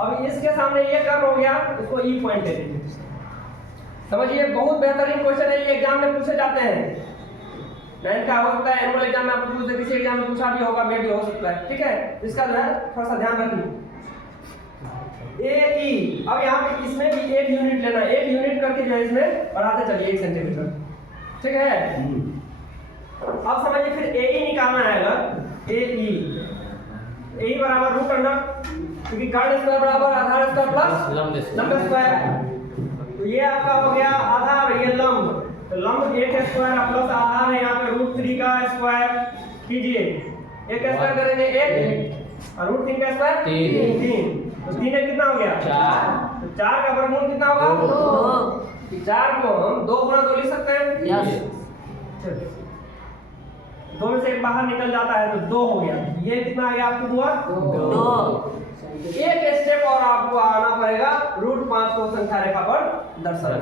अब इसके सामने ये कर्व हो गया, इसको E पॉइंट दे दीजिए। समझिए, बहुत बेहतरीन क्वेश्चन है, ये एग्जाम में पूछे जाते हैं। 9th का हो सकता है, एनुअल एग्जाम में आपको पूछे, किसी एग्जाम में पूछा भी होगा, मे भी हो सकता है, ठीक है। इसका जो है थोड़ा सा ध्यान रखिए। AE, अब यहाँ पे इसमें भी 1 यूनिट लेना है, 1 यूनिट करके जो है इसमें बढ़ाते चलिए 1 सेंटीमीटर, ठीक है। अब समझिए फिर AE निकालना है। अगर AE बराबर रूट अंडर, क्योंकि कर्ण स्क्वायर बराबर आधार स्क्वायर प्लस लंब स्क्वायर, तो ये आपका हो गया आधार, ये लंब। तो लंब 1 स्क्वायर प्लस आधार है, यहाँ पे √3 का स्क्वायर कीजिए, 1 स्क्वायर करेंगे 1 और √3 का स्क्वायर 3। तो 3 कितना हो गया 4। तो 4 का वर्गमूल कितना होगा 2। 4 को हम 2 गुना 2 लिख सकते हैं, यस। 2 में से 1 बाहर निकल जाता है तो 2 हो गया। ये कितना आ गया आपको हुआ 2। एक स्टेप और आपको आना पड़ेगा, √5 को संख्या रेखा पर दर्शाना।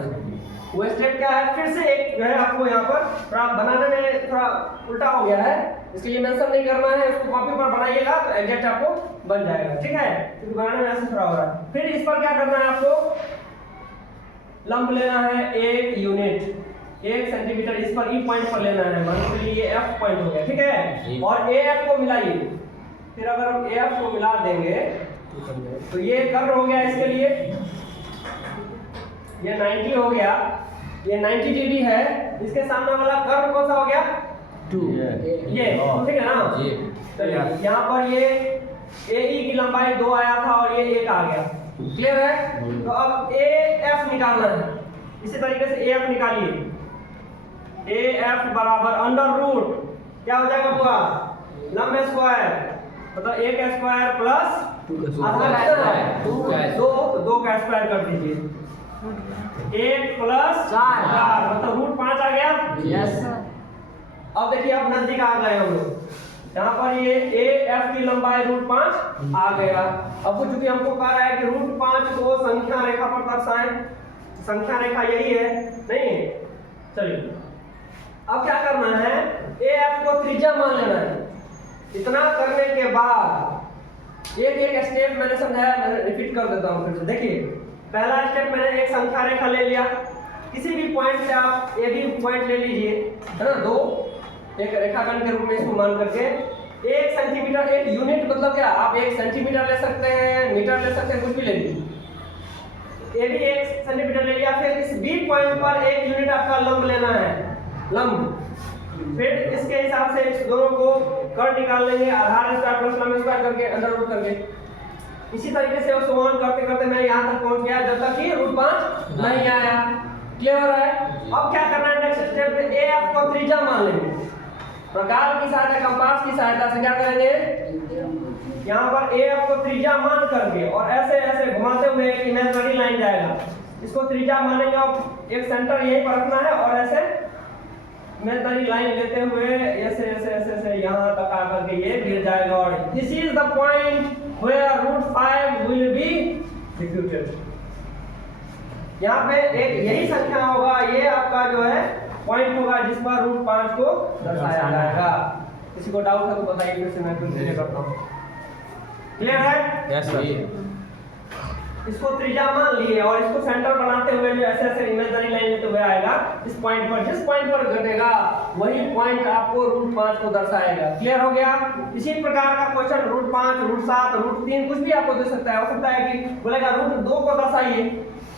वो स्टेप क्या है, फिर से एक जो है आपको यहाँ पर थोड़ा बनाने में थोड़ा उल्टा हो गया है, इसके लिए मेंशन नहीं करना है, उसको कॉपी पर बनाइएगा तो एग्जैक्ट आपको बन जाएगा, ठीक है। क्योंकि बनाने में ऐसे थोड़ा हो रहा है। फिर इस पर क्या करना है, आपको लंब लेना है 1 यूनिट, 1 सेंटीमीटर इस पर E पॉइंट पर लेना है, मान लीजिए ये F पॉइंट हो गया, ठीक है। और AF को मिलाइए, फिर अगर हम AF को मिला देंगे तो ये कर्व हो गया, इसके लिए ये 90 हो गया, ये 90 डिग्री है। इसके सामने वाला कर्व कौन सा हो गया 2, ये ठीक है ना। चलिए यहाँ पर ये AE की लंबाई 2 आया था और ये 1 आ गया, क्लियर है। तो अब AF निकालना है, इसी तरीके से AF निकालिए। AF बराबर अंडर रूट क्या हो जाएगा पूरा लंब स्क्वायर, मतलब 1 स्क्वायर प्लस आधार है 2 का स्क्वायर कर दीजिए, 1 प्लस 4 मतलब √5 आ गया, यस। अब देखिए अब नजदीक आ गए हम लोग, यहाँ पर ये AF की लंबाई √5 आ गया। अब चूंकि हमको कह रहा है कि √5 को संख्या रेखा पर दर्शाएं, संख्या रेखा यही है नहीं। चलिए अब क्या करना है, AF को त्रिज्या मान लेना है। इतना करने के बाद एक स्टेप मैंने समझाया, मैं रिपीट कर देता हूँ फिर से। देखिए पहला स्टेप मैंने एक संख्या रेखा ले लिया, किसी भी पॉइंट से आप AB पॉइंट ले लीजिए, है ना, 2 एक रेखाखंड के रूप में इसको मान करके 1 सेंटीमीटर, 1 यूनिट मतलब क्या, आप 1 सेंटीमीटर ले सकते हैं, मीटर ले सकते हैं, कुछ भी ले लीजिए। AB 1 सेंटीमीटर ले लिया, फिर इस B पॉइंट पर 1 यूनिट आपका लंब लेना है, लंब। फिर इसके हिसाब से इस दोनों को कर निकाल लेंगे, आधार स्क्वायर प्लस लंब स्क्वायर करके अंडर रूट करके। इसी तरीके से उसको ऑन करते करते मैं यहाँ तक पहुँच गया, जब तक कि √5 नहीं आया, क्लियर है। अब क्या करना है, नेक्स्ट स्टेप में AF को त्रिज्या मान लेंगे, प्रकार की सहायता, कंपास की सहायता से क्या करेंगे, यहाँ पर AF को त्रिज्या मान करके और ऐसे ऐसे घुमाते हुए एक इमेजिनरी लाइन जाएगा, इसको त्रिज्या मानेंगे और एक सेंटर यहीं पर रखना है और ऐसे इमेजिनरी लाइन लेते हुए ऐसे ऐसे ऐसे ऐसे यहाँ तक आकर के ये गिर जाएगा। और this is the point where √5 will be refuted. यहाँ पे एक यही संख्या होगा, ये आपका जो है पॉइंट होगा जिस पर √5 को दर्शाया जाएगा। किसी को डाउट है तो बताइए, फिर से मैं क्लियर करता हूँ। क्लियर है? Yes sir. इसको त्रिज्या मान लिए और इसको सेंटर बनाते हुए जो ऐसे ऐसे इमेजिनरी लाइन लेते हुए आएगा, इस पॉइंट पर जिस पॉइंट पर घटेगा वही पॉइंट आपको √5 को दर्शाएगा। क्लियर हो गया? इसी प्रकार का क्वेश्चन √5, √7, √3 कुछ भी आपको दे सकता है। हो सकता है कि बोलेगा √2 को दर्शाइए,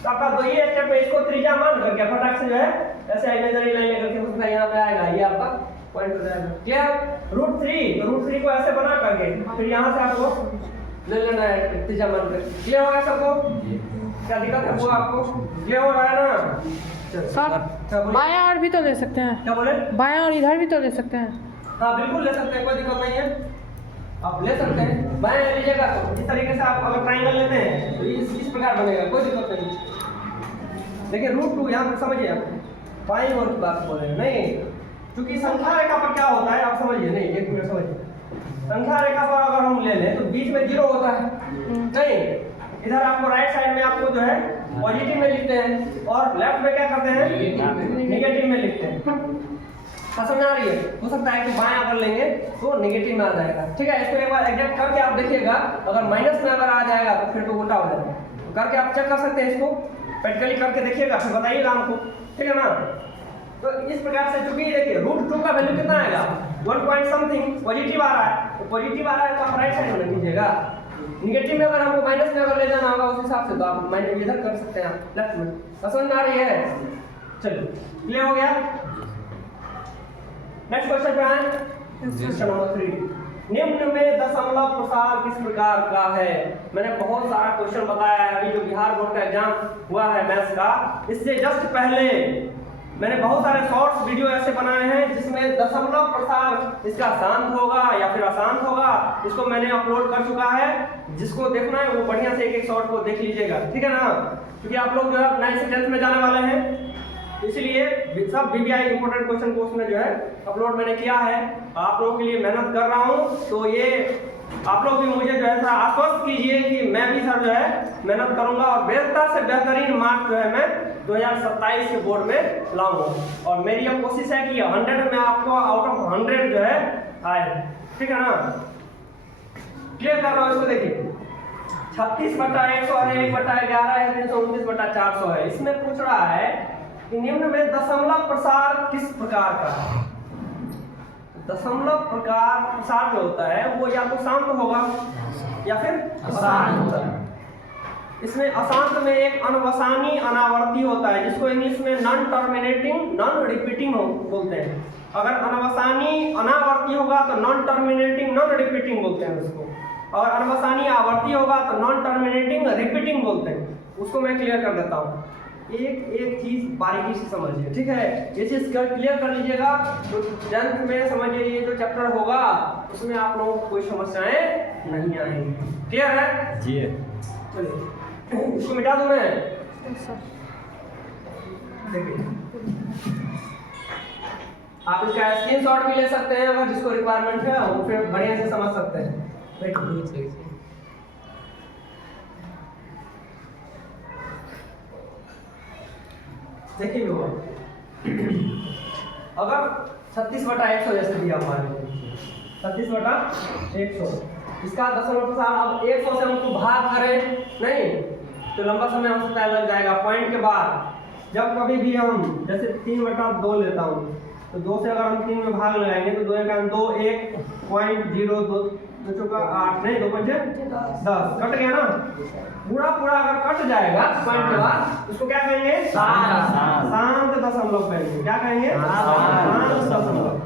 तो आपका दो ही स्टेप है, इसको त्रिज्या मान करके फटाक से जो है ऐसे इमेजिनरी लाइन लेकर के हो सकता है यहाँ पे आएगा, ये आपका पॉइंट हो जाएगा। क्लियर? √3, तो √3 को ऐसे बना करके फिर यहाँ से आपको ले लेना है त्रिज्या मान कर। क्लियर हो गया सबको? क्या दिक्कत है वो आपको? क्लियर हो रहा है ना? सर बायां और भी तो ले सकते हैं, क्या बोले? बायां और इधर भी तो ले सकते हैं। हाँ बिल्कुल ले सकते हैं, कोई दिक्कत नहीं है, आप ले सकते हैं। बाएं ले लीजिएगा तो इस तरीके से आप अगर ट्रायंगल लेते हैं तो इस प्रकार बनेगा, कोई दिक्कत नहीं। देखिए √2 यहाँ पर समझिए, आप बाईं ओर की बात बोल रहे हैं नहीं, क्योंकि संख्या रेखा पर क्या होता है आप समझिए। नहीं, एक मिनट समझिए, संख्या रेखा पर अगर हम ले लें तो बीच में 0 होता है नहीं, इधर आपको राइट साइड में आपको जो है पॉजिटिव में लिखते हैं और लेफ्ट में क्या करते हैं, नेगेटिव में लिखते हैं। समझ आ रही है? हो सकता है कि बाएं अगर लेंगे तो नेगेटिव में आ जाएगा। ठीक है, इसको एक बार एग्जैक्ट करके आप देखिएगा, अगर माइनस में अगर आ जाएगा तो फिर तो उल्टा हो जाएगा। तो करके आप चेक कर सकते हैं, इसको प्रैक्टिकली करके देखिएगा, फिर बताइएगा हमको। ठीक है ना? तो इस प्रकार से चूंकि देखिए √2 का वैल्यू कितना आएगा, 1 पॉइंट समथिंग पॉजिटिव आ रहा है, तो पॉजिटिव आ रहा है तो आप राइट साइड में लीजिएगा। नेगेटिव में अगर हमको माइनस में अगर ले जाना होगा उस हिसाब से तो आप माइनस इधर कर सकते हैं, आप लेफ्ट में। समझ में आ रही है? चलिए क्लियर हो गया? नेक्स्ट क्वेश्चन पे आए, क्वेश्चन नंबर 3। निम्न में दशमलव प्रसार किस प्रकार का है? मैंने बहुत सारा क्वेश्चन बताया है, अभी जो बिहार बोर्ड का एग्जाम हुआ है मैथ्स का, इससे जस्ट पहले मैंने बहुत सारे शॉर्ट्स वीडियो ऐसे बनाए हैं जिसमें दशमलव प्रसार इसका शांत होगा या फिर अशांत होगा, इसको मैंने अपलोड कर चुका है। जिसको देखना है वो बढ़िया से एक शॉर्ट को देख लीजिएगा। ठीक है ना? क्योंकि आप लोग जो है 9th से 10th में जाने वाले हैं, इसलिए सब बीबीआई इंपोर्टेंट क्वेश्चन को उसमें जो है अपलोड मैंने किया है। आप लोगों के लिए मेहनत कर रहा हूँ, तो ये आप लोग भी मुझे जो है थोड़ा आश्वस्त कीजिए कि मैं भी सर जो है मेहनत करूंगा और बेहतर से बेहतरीन मार्क्स जो है मैं 2027 के बोर्ड में लाऊंगा। और मेरी यह कोशिश है कि 100 में आपको आउट ऑफ 100 जो है आए। ठीक है ना? क्लियर कर रहा हूँ, इसको देखिए 36/100 है, 1/11 है, 329/400 है। इसमें पूछ रहा है कि निम्न में दशमलव प्रसार किस प्रकार का है? दशमलव प्रसार जो होता है वो या तो शांत होगा या फिर अशांत होता है। इसमें अशांत में एक अनवसानी अनावर्ती होता है, जिसको इंग्लिश में नॉन टर्मिनेटिंग नॉन रिपीटिंग बोलते हैं। अगर अनवसानी अनावर्ती होगा तो नॉन टर्मिनेटिंग नॉन रिपीटिंग बोलते हैं उसको, और अनवसानी आवर्ती होगा तो नॉन टर्मिनेटिंग रिपीटिंग बोलते हैं। उसको मैं क्लियर कर देता हूँ, एक चीज बारीकी से समझिए। ठीक है, ये चीज क्लियर कर लीजिएगा तो 10th में समझिए ये जो चैप्टर होगा उसमें आप लोगों को कोई समस्याएं नहीं आएंगी। क्लियर है जी? चलिए इसको मिटा दूं मैं। देखिए आप इसका स्क्रीनशॉट भी ले सकते हैं, अगर जिसको रिक्वायरमेंट है वो फिर बढ़िया से समझ सकते हैं। देखिए अगर 36/100 जैसे दिया हमारे 36/100, इसका दशमलव प्रसार अब 100 से हमको भाग करें नहीं तो लंबा समय हो सकता है लग जाएगा। पॉइंट के बाद जब कभी भी हम जैसे 3/2 लेता हूँ तो 2 से अगर हम 3 में भाग लगाएंगे तो 2 का 2 1.02 चौका 8 नहीं 2 10 कट गया ना। पूरा अगर कट जाएगा पॉइंट के बाद उसको क्या कहेंगे? शांत दशमलव कहेंगे। क्या कहेंगे? शांत दशमलव।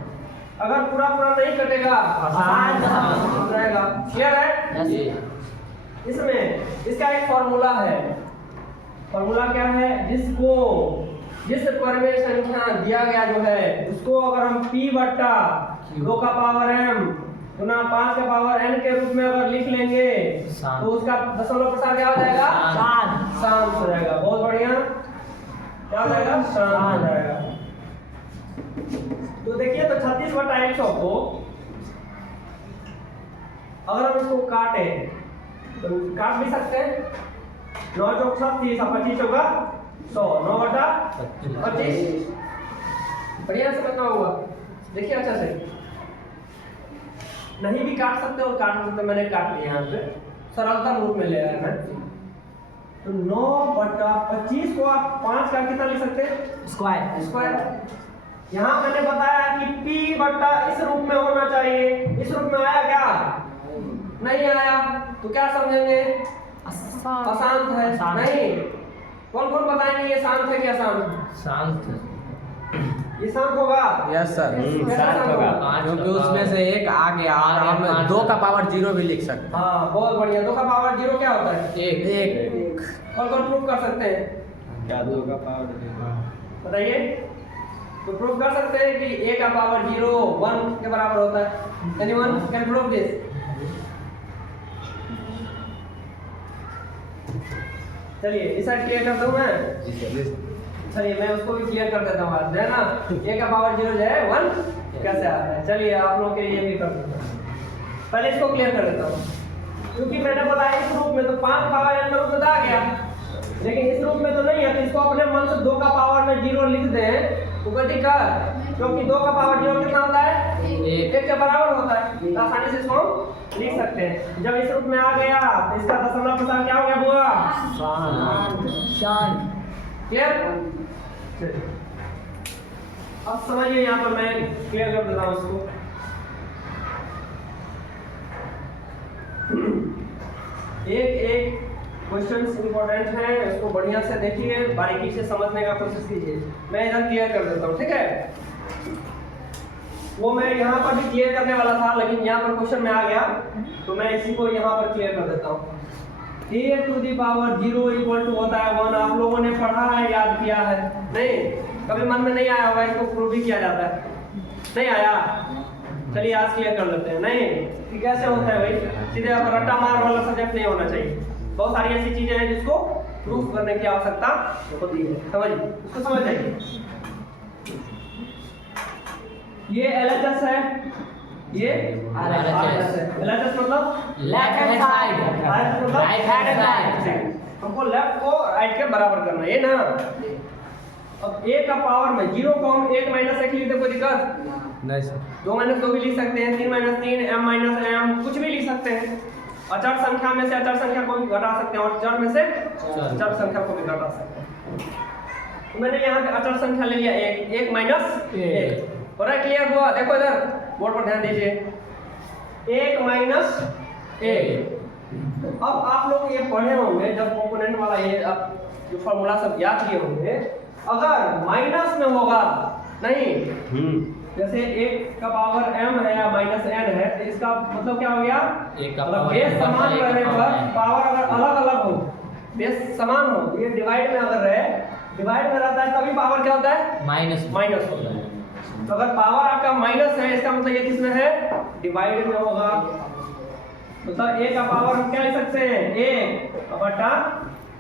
अगर पूरा नहीं कटेगा अशांत दशमलव रहेगा। क्लियर है? इसमें इसका एक फॉर्मूला है। फॉर्मूला क्या है? जिस परिमेय संख्या दिया गया जो है उसको अगर हम p/2 का पावर m गुना 5 का पावर n के रूप में अगर लिख लेंगे तो उसका दशमलव प्रसार क्या हो जाएगा? शांत हो जाएगा। बहुत बढ़िया, क्या हो जाएगा? शांत हो जाएगा। तो देखिए तो 36/100 को अगर हम इसको काटे तो काट भी सकते हैं। 9 चौक 36 और 25 चौका 100, 9/25। बढ़िया समझना होगा। देखिए अच्छा से नहीं भी काट सकते और काट सकते, मैंने काट लिया यहाँ पे सरलता रूप में ले आया मैं। तो 9/25 को आप 5 का कितना लिख सकते हैं? स्क्वायर। यहाँ मैंने बताया कि P बट्टा इस रूप में होना चाहिए। इस रूप में आया क्या? नहीं आया, तो क्या समझेंगे? अशांत है। नहीं, कौन कौन बताएंगे ये शांत है कि अशांत? शांत। ये शांत होगा? यस सर, कैसा शांत होगा? क्योंकि उसमें से एक आ गया और हम 2 का पावर 0 भी लिख सकते हैं। हाँ, बहुत बढ़िया। 2 का पावर 0 क्या होता है? एक। कौन कौन प्रूफ कर सकते हैं? क्या 2 का पावर 0? बताइए। तो प्रूफ कर सकते हैं कि a का पावर 0 1 के बराबर होता है। Anyone can prove this? चलिए इस साइड क्लियर कर दूं मैं। चलिए मैं उसको भी क्लियर कर देता हूँ, है ना। a का पावर 0 जो है 1 कैसे आता है? चलिए आप लोगों के लिए भी कर देता हूँ। पहले इसको क्लियर कर देता हूँ, क्योंकि मैंने बताया इस रूप में तो 5 पावर n का रूप में आ गया, लेकिन इस रूप में तो नहीं है। तो इसको अपने मन से 2 का पावर में 0 लिख दें तो गलती कर, क्योंकि 2 का पावर 0 कितना होता है? 1 के बराबर होता है। तो आसानी से इसको लिख सकते हैं। जब इस रूप में आ गया तो इसका दशमलव प्रसार क्या हो गया बुआ? क्लियर? अब समझिए, यहाँ पर मैं क्लियर कर देता हूँ इसको। एक क्वेश्चंस इंपॉर्टेंट है, इसको बढ़िया से देखिए, बारीकी से समझने का कोशिश कीजिए। मैं इधर क्लियर कर देता हूँ, ठीक है। वो मैं यहाँ पर भी क्लियर करने वाला था, लेकिन यहाँ पर क्वेश्चन में आ गया तो मैं इसी को यहाँ पर क्लियर कर देता हूँ। a to the power 0 equal to होता है 1। आप लोगों ने पढ़ा है, याद किया है? नहीं, कभी मन में नहीं आया होगा, इसको प्रूव भी किया जाता है। नहीं आया? चलिए आज क्लियर कर लेते हैं। नहीं कि कैसे होता है भाई, सीधे आप रट्टा मार वाला सब्जेक्ट नहीं होना चाहिए। बहुत सारी ऐसी चीजें हैं जिसको प्रूफ करने की आवश्यकता होती है। समझिए, इसको समझ जाइए। ये LHS है, ये RHS है। LHS मतलब लेफ्ट हैंड साइड, RHS मतलब राइट हैंड साइड। हमको लेफ्ट को राइट के बराबर करना है, ये ना। अब a का पावर में 0 को हम 1 - 1 लिख दे, कोई दिक्कत नहीं सर। 2 - 2 भी लिख सकते हैं, 3 - 3, m - m कुछ भी लिख सकते हैं। अचर संख्या में से अचर संख्या को भी घटा सकते हैं और चर में से चर संख्या को भी घटा सकते हैं। तो मैंने यहाँ पे अचर संख्या ले लिया 1 - 1। और क्लियर हुआ? देखो इधर बोर्ड पर ध्यान दीजिए। 1 - 1। अब आप लोग ये पढ़े होंगे जब कंपोनेंट वाला ये अब जो फॉर्मूला सब याद किए होंगे, अगर माइनस में होगा नहीं, जैसे 1 का पावर m है या -n है, तो इसका मतलब क्या हो गया? मतलब बेस समान रहने पर पावर अगर अलग अलग हो, बेस समान हो, ये डिवाइड में अगर रहे, डिवाइड में रहता है तभी पावर क्या होता है? माइनस होता है। तो अगर पावर आपका माइनस है, इसका मतलब ये किसमें है? डिवाइड में होगा। तो सर a का पावर हम क्या लिख सकते हैं? 1 बटा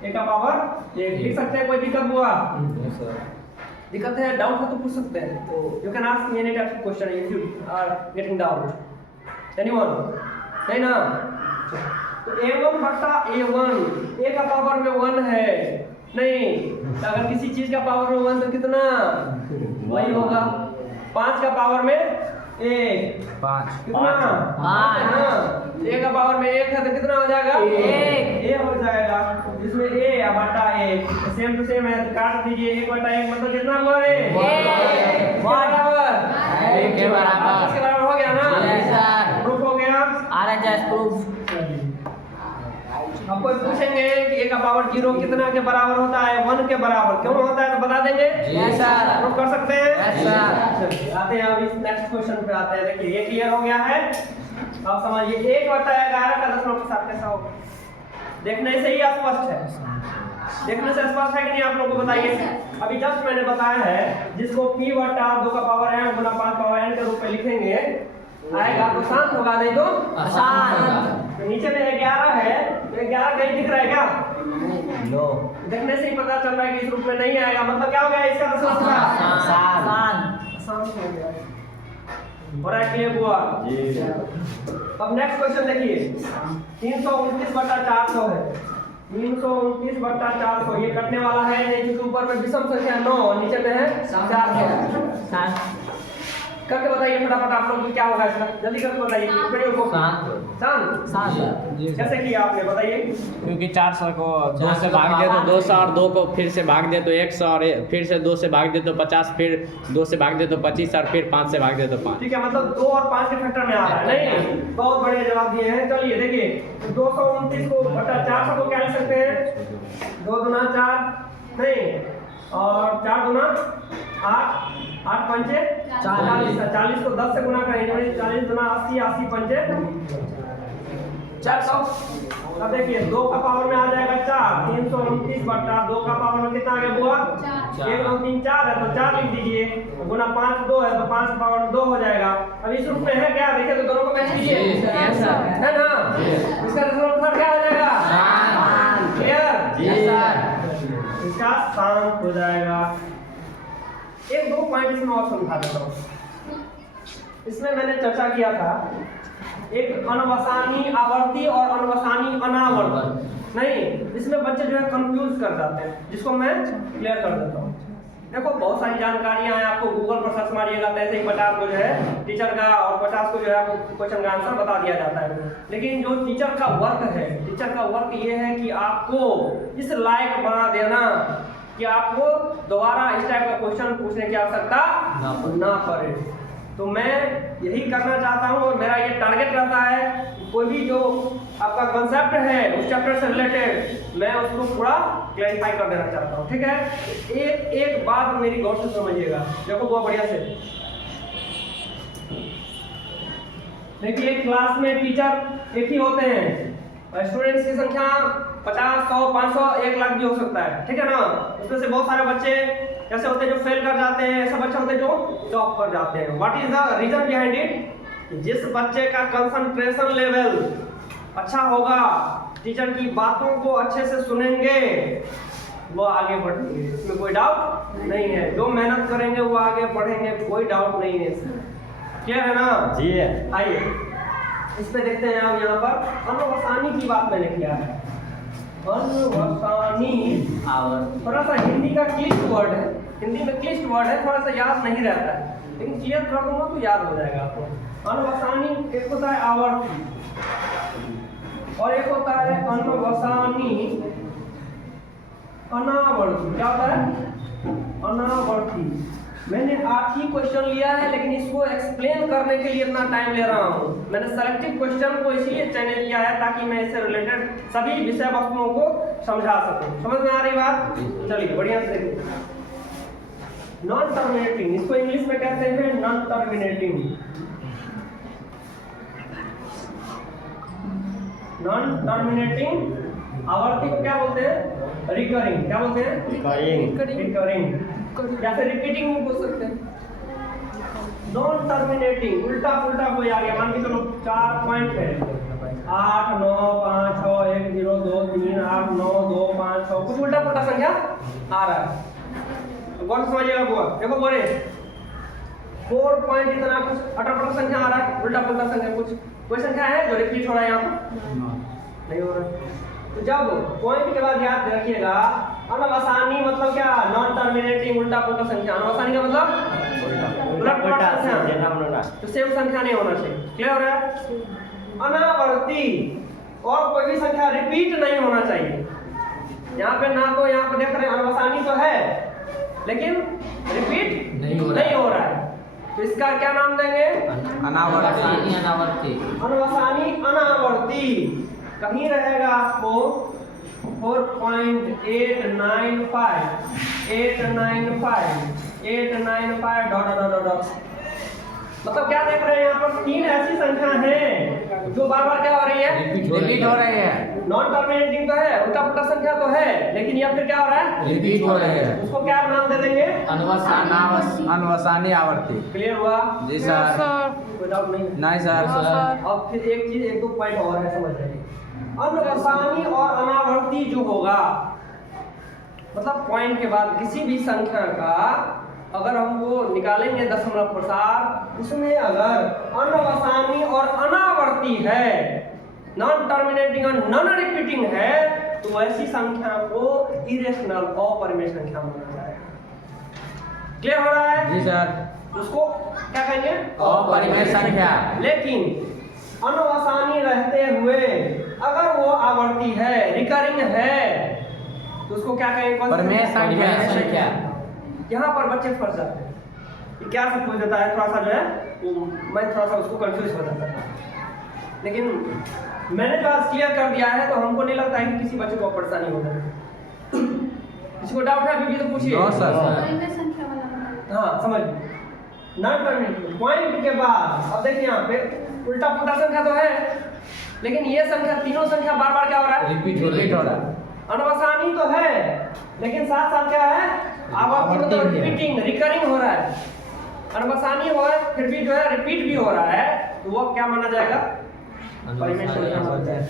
a का पावर 1 लिख सकते हैं। कोई दिक्कत हुआ? दिक्कत है, डाउट है तो पूछ सकते हैं। You can ask me any type of question if you are getting doubt. Anyone? नहीं ना? तो a1 बटा a1, a का पावर में 1 है नहीं, तो अगर किसी चीज का पावर में 1 तो कितना वही होगा। 5 का पावर में 1, 5 कितना? 5। a का पावर में 1 है तो कितना हो जाएगा? 1 a हो जाएगा। जिसमें a या बटा 1 सेम टू सेम है, तो काट दीजिए। 1 बटा 1 मतलब कितना हुआ? 1 बराबर 1 के बराबर। इसके बराबर हो गया ना? प्रूफ हो गया। RHS proof. अब कोई पूछेंगे कि a का पावर 0 कितना के बराबर होता है? 1 के बराबर। क्यों होता है तो बता देंगे? Yes sir. प्रूफ कर सकते हैं? Yes sir. आते हैं अब इस नेक्स्ट क्वेश्चन पे आते हैं। देखिए ये क्लियर हो गया है। अब समझिए 1 बटा 11 का दशमलव के साथ कैसा होगा? देखने से ही स्पष्ट है। देखने से स्पष्ट है कि नहीं आप लोगों को बताइए। अभी जस्ट मैंने बताया है, जिसको p बटा 2 का पावर m गुना 5 पावर n के रूप में लिखेंगे, आएगा तो शांत होगा, नहीं तो अशांत। तो नीचे में 11 है, तो 11 कहीं दिख रहा है क्या? नो। देखने से ही पता चल रहा है कि इस रूप में नहीं आएगा। मतलब क्या हो गया? इसका दशमलव हो गया। और क्लियर हुआ? अब नेक्स्ट क्वेश्चन देखिए। 329 बटा 400 है। 329 बटा 400 ये कटने वाला है नहीं, क्योंकि ऊपर में विषम संख्या 9 और नीचे में है 400। करके बताइए फटाफट आप लोग क्या होगा इसका, जल्दी करके बताइए। शांत कैसे किया आपने बताइए। क्योंकि 400 को 2 से भाग दे तो 200 और 2 को फिर से भाग दे तो 100 और फिर से 2 से भाग दे तो 50, फिर 2 से भाग दे तो 25 और फिर 5 से भाग दे तो 5। ठीक है, मतलब 2 और 5 के फैक्टर में आ रहा है। नहीं, बहुत बढ़िया जवाब दिए हैं। चलिए देखिए 229 को बटा 400 को क्या लिख सकते हैं, 2 दूना 4 नहीं और 4 दूना 8, 8 पंचे 40, 40 को 10 से गुना करेंगे, 40 दूना 80, 80 पंचे 400। अब देखिए 2 का पावर में आ जाएगा 4, 329 बटा 2 का पावर में कितना आ गया बुआ, 1 2 3 4 है तो 4 लिख दीजिए, गुना 5 2 है तो 5 का पावर 2 हो जाएगा। अब इस रूप में है क्या, देखिए तो दोनों को मैच कीजिए, है ना, इसका रिजल्ट क्या हो जाएगा, क्लियर, इसका शांत हो जाएगा। एक दो पॉइंट इसमें और समझा देता हूँ। इसमें मैंने चर्चा किया था एक अनवसानी आवर्ती और अनवसानी अनावर्ती। नहीं, इसमें बच्चे जो है कंफ्यूज कर जाते हैं, जिसको मैं क्लियर कर देता हूँ। देखो बहुत सारी जानकारियां हैं, आपको गूगल पर सर्च मारिएगा तो ऐसे ही 50 को जो है टीचर का और 50 को जो है आपको क्वेश्चन का आंसर बता दिया जाता है। लेकिन जो टीचर का वर्क है, टीचर का वर्क ये है कि आपको इस लायक बना देना कि आपको दोबारा इस टाइप का क्वेश्चन पूछने की आवश्यकता ना पड़े। तो मैं यही करना चाहता हूँ और मेरा ये टारगेट रहता है, कोई भी जो आपका कॉन्सेप्ट है उस चैप्टर से रिलेटेड मैं उसको पूरा क्लैरिफाई कर देना चाहता हूँ। ठीक है, एक बात मेरी गौर से समझिएगा, देखो बहुत बढ़िया से। देखिए क्लास में टीचर एक ही होते हैं, स्टूडेंट्स की संख्या 50, 100, 500, 1 लाख भी हो सकता है, ठीक है ना। उसमें से बहुत सारे बच्चे ऐसे होते हैं जो फेल कर जाते हैं, ऐसे बच्चे होते हैं जो टॉप कर जाते हैं। What is the reason behind it, जिस बच्चे का कंसंट्रेशन लेवल अच्छा होगा, टीचर की बातों को अच्छे से सुनेंगे, वो आगे बढ़ेंगे, इसमें कोई डाउट नहीं है। जो मेहनत करेंगे वो आगे बढ़ेंगे, कोई डाउट नहीं है इसमें, क्लियर है ना जी। आइए इस पे देखते हैं। अब यहाँ पर अनवसानी की बात मैंने किया है, अनवसानी थोड़ा सा हिंदी का क्लिष्ट वर्ड है, हिंदी में क्लिष्ट वर्ड है, थोड़ा सा याद नहीं रहता है, लेकिन क्लियर कर दूंगा तो याद हो जाएगा आपको। अनवसानी एक होता है आवर्ती और एक होता है अनवसानी अनावर्ती। क्या होता है अनावर्ती। मैंने 8 ही क्वेश्चन लिया है, लेकिन इसको एक्सप्लेन करने के लिए इतना टाइम ले रहा हूँ। मैंने सेलेक्टिव क्वेश्चन को इसलिए चयनित किया है ताकि मैं इससे रिलेटेड सभी विषय वस्तुओं को समझा सकूं। समझ में आ रही बात? चलिए बढ़िया से देखिए। नॉन टर्मिनेटिंग, इसको इंग्लिश में कहते हैं नॉन टर्मिनेटिंग। नॉन टर्मिनेटिंग आवर्ती को क्या बोलते हैं, रिकरिंग। क्या बोलते हैं, रिकरिंग, या फिर रिपीटिंग भी बोल सकते हैं। नॉन टर्मिनेटिंग उल्टा पुल्टा कोई आ गया, मान के चलो 4 पॉइंट है, 8 9 5 6 1 0 2 3 8 9 2 5 6, कुछ उल्टा पुल्टा संख्या आ रहा है। गौर समझिएगा बुआ, देखो बोले 4 पॉइंट इतना कुछ अटपटा संख्या आ रहा है, उल्टा पुल्टा संख्या कुछ कोई संख्या है जो रिपीट हो रहा है यहाँ पर नहीं हो रहा। तो जब पॉइंट के बाद याद रखिएगा अनवसानी मतलब क्या, नॉन टर्मिनेटिंग उल्टा पुल्टा संख्या। अनवसानी का मतलब उलट पुलट संख्या, तो सेम संख्या नहीं होना चाहिए, क्लियर हो रहा है। अनावर्ती और कोई भी संख्या रिपीट नहीं होना चाहिए। यहाँ पे ना तो यहाँ पे देख रहे हैं अनवसानी तो है लेकिन रिपीट नहीं हो रहा है, तो इसका क्या नाम देंगे, अनावर्ती। अनवसानी अनावर्ती। कहीं रहेगा आपको 895 डॉट। मतलब क्या देख रहे हैं यहाँ पर 3 ऐसी संख्या हैं जो बार बार क्या हो रही है, रिपीट हो रही है। नॉन टर्मिनेटिंग तो है, उल्टा पुल्टा संख्या तो है, लेकिन यह फिर क्या हो रहा है, रिपीट हो रही है। उसको क्या नाम दे देंगे, अनवसानी आवर्ती। क्लियर हुआ जी सर, कोई डाउट नहीं सर। अब फिर एक चीज 1-2 पॉइंट और है, समझ लीजिए। अनवसानी और अनावर्ती जो होगा, मतलब पॉइंट के बाद किसी भी संख्या का अगर हम वो निकालेंगे दशमलव प्रसार, उसमें अगर अनवसानी और अनावर्ती है, नॉन टर्मिनेटिंग और नॉन रिपीटिंग है, तो ऐसी संख्या को इरेशनल अपरिमेय संख्या माना जाएगा। क्लियर हो रहा है जी सर। उसको क्या कहेंगे? अपरिमेय संख्या। लेकिन अनवसानी रहते हुए अगर वो आवर्ती है, रिकरिंग है, तो उसको क्या कहेंगे? कौन सी परिमेय संख्या। यहाँ पर बच्चे फंस जाते हैं। ये क्या सब पूछ देता है, थोड़ा सा जो है मैं थोड़ा सा उसको कंफ्यूज हो जाता है। लेकिन मैंने जो आज क्लियर कर दिया है, तो हमको नहीं लगता है कि किसी बच्चे को परेशानी होगा। किसी को डाउट है अभी भी तो पूछिए। परिमेय संख्या वाला बना। हाँ समझ, नॉट पॉइंट के बाद अब देखिए यहाँ पे उल्टा पुल्टा संख्या तो है, लेकिन ये संख्या तीनों संख्या बार बार क्या हो रहा है? रिपीट हो रहा है। अनवसानी तो है, लेकिन साथ साथ क्या है? आवर्ती मतलब रिपीटिंग, रिकरिंग हो रहा है। अनवसानी हो है, फिर भी जो है रिपीट भी हो रहा है, तो वो क्या माना जाएगा? परिमेय संख्या माना जाएगा।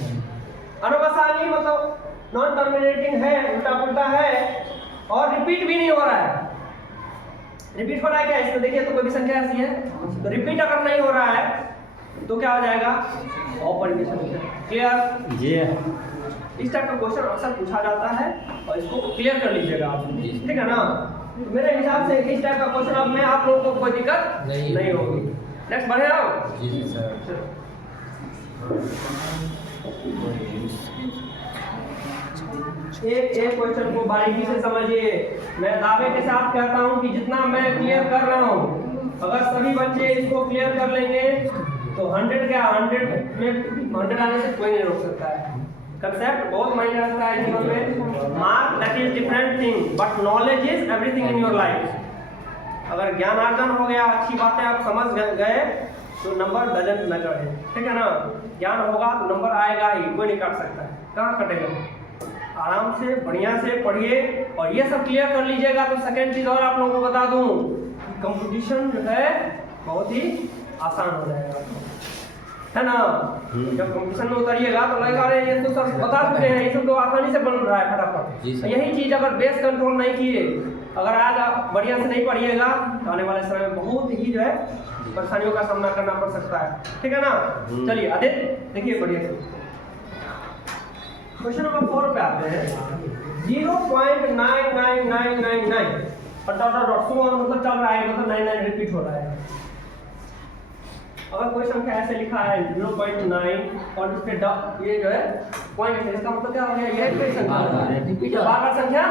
अनवसानी मतलब नॉन टर्मिनेटिंग है, उल्टा पुल्टा है, और रिपीट भी नहीं हो रहा है। रिपीट हो रहा है क्या इसमें? देखिए तो कोई भी संख्या ऐसी है, तो रिपीट अगर नहीं हो रहा है तो क्या हो जाएगा? अपरिमेय संख्या। क्लियर? जी। इस टाइप का क्वेश्चन अक्सर पूछा जाता है, और इसको क्लियर कर लीजिएगा आप, ठीक है ना? तो मेरे हिसाब से इस टाइप का क्वेश्चन अब में आप लोगों को कोई दिक्कत नहीं होगी। नेक्स्ट बढ़े आओ। जी सर। एक क्वेश्चन को बारीकी से समझिए। मैं दावे के साथ कहता हूं कि जितना मैं क्लियर कर रहा हूं, अगर सभी बच्चे इसको क्लियर कर लेंगे तो 100 क्या 100 में 100 आने से कोई नहीं रोक सकता है। कंसेप्ट बहुत मायने रखता है जीवन में। Mark that is different thing, but knowledge is everything in your life. अगर ज्ञानार्जन हो गया, अच्छी बातें आप समझ गए, तो नंबर डजंट मैटर है, ठीक है ना? ज्ञान होगा तो नंबर आएगा ही, कोई नहीं काट सकता है। कहाँ कटेगा? आराम से बढ़िया से पढ़िए, और ये सब क्लियर कर लीजिएगा। तो सेकंड चीज और आप लोगों को बता दूं, कंपटीशन जो है बहुत ही आसान हो जाएगा, है ना? जब कंपटीशन में उतरिएगा तो लगेगा अरे ये तो सब बता चुके हैं, ये सब तो आसानी से बन रहा है फटाफट। यही चीज अगर बेस कंट्रोल नहीं किए, अगर आज आप बढ़िया से नहीं पढ़िएगा, तो आने वाले समय में बहुत ही जो है परेशानियों का सामना करना पड़ सकता है, ठीक है ना? चलिए आदित्य देखिए बढ़िया से क्वेश्चन नंबर 4 पे आते हैं। 0.99999 और डॉट डॉट डॉट मतलब चल रहा है, मतलब 99 रिपीट हो रहा है। अगर कोई संख्या ऐसे लिखा है 0.9 और उस पे ये जो है पॉइंट है, इसका मतलब क्या हो गया? ये कोई संख्या बार-बार संख्या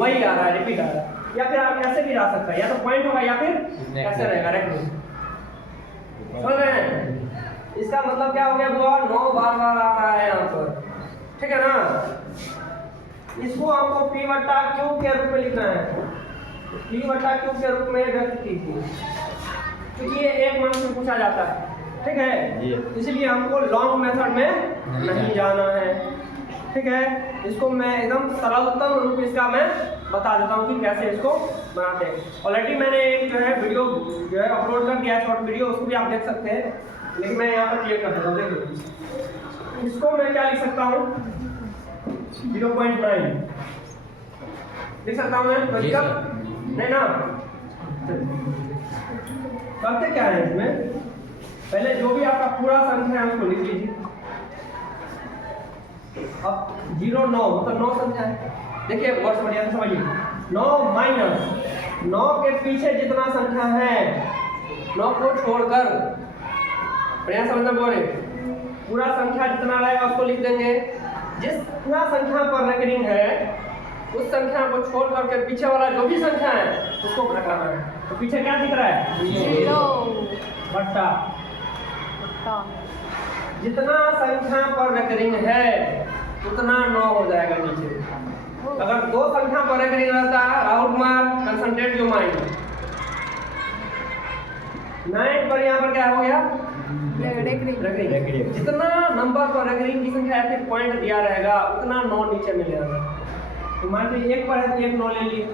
वही आ रहा है, रिपीट आ रहा है। या फिर आप ऐसे भी आ सकता है, या तो पॉइंट होगा या फिर ऐसे रहेगा, रेक्ट। समझ रहे हैं? इसका मतलब क्या हो गया? 9 बार-बार आ रहा है यहाँ पर, ठीक है ना? इसको हमको P बटा Q के रूप में लिखना है। P बटा Q के रूप में व्यक्त कीजिए, क्योंकि ये एक मार्क्स में पूछा जाता है, ठीक है? इसलिए हमको लॉन्ग मेथड में नहीं जाना है, ठीक है? इसको मैं एकदम सरलतम रूप इसका मैं बता देता हूँ कि कैसे इसको बनाते हैं। ऑलरेडी मैंने एक जो है वीडियो जो है अपलोड कर दिया है, शॉर्ट वीडियो, उसको भी आप देख सकते हैं, लेकिन मैं यहाँ पर क्लियर कर देता हूँ। देखिए इसको मैं क्या लिख सकता हूँ? 0.9 लिख सकता हूँ मैं, कोई दिक्कत नहीं ना? करते क्या है इसमें? पहले जो भी आपका पूरा संख्या है उसको लिख लीजिए। अब 0 9 मतलब 9 संख्या है। देखिए वर्ड बढ़िया से समझिए। 9 माइनस 9 के पीछे जितना संख्या है, 9 को छोड़कर, बढ़िया समझना बोले, पूरा संख्या जितना रहेगा उसको लिख देंगे। जितना संख्या पर रेकरिंग है उस संख्या को छोड़ करके पीछे वाला जो भी संख्या है उसको घटाना है। तो पीछे क्या दिख रहा है? 0 बट्टा जितना संख्या पर रेकरिंग है उतना 9 हो जाएगा नीचे। अगर 2 संख्या पर रेकरिंग रहता है, Rahul Kumar concentrate your mind, 9 पर यहाँ पर क्या हो गया? रेकरिंग। जितना नंबर पर रेकरिंग की संख्या फिर पॉइंट दिया रहेगा उतना 9 नीचे मिलेगा। तो मान लीजिए 1 पर है तो 1 9 ले लिए।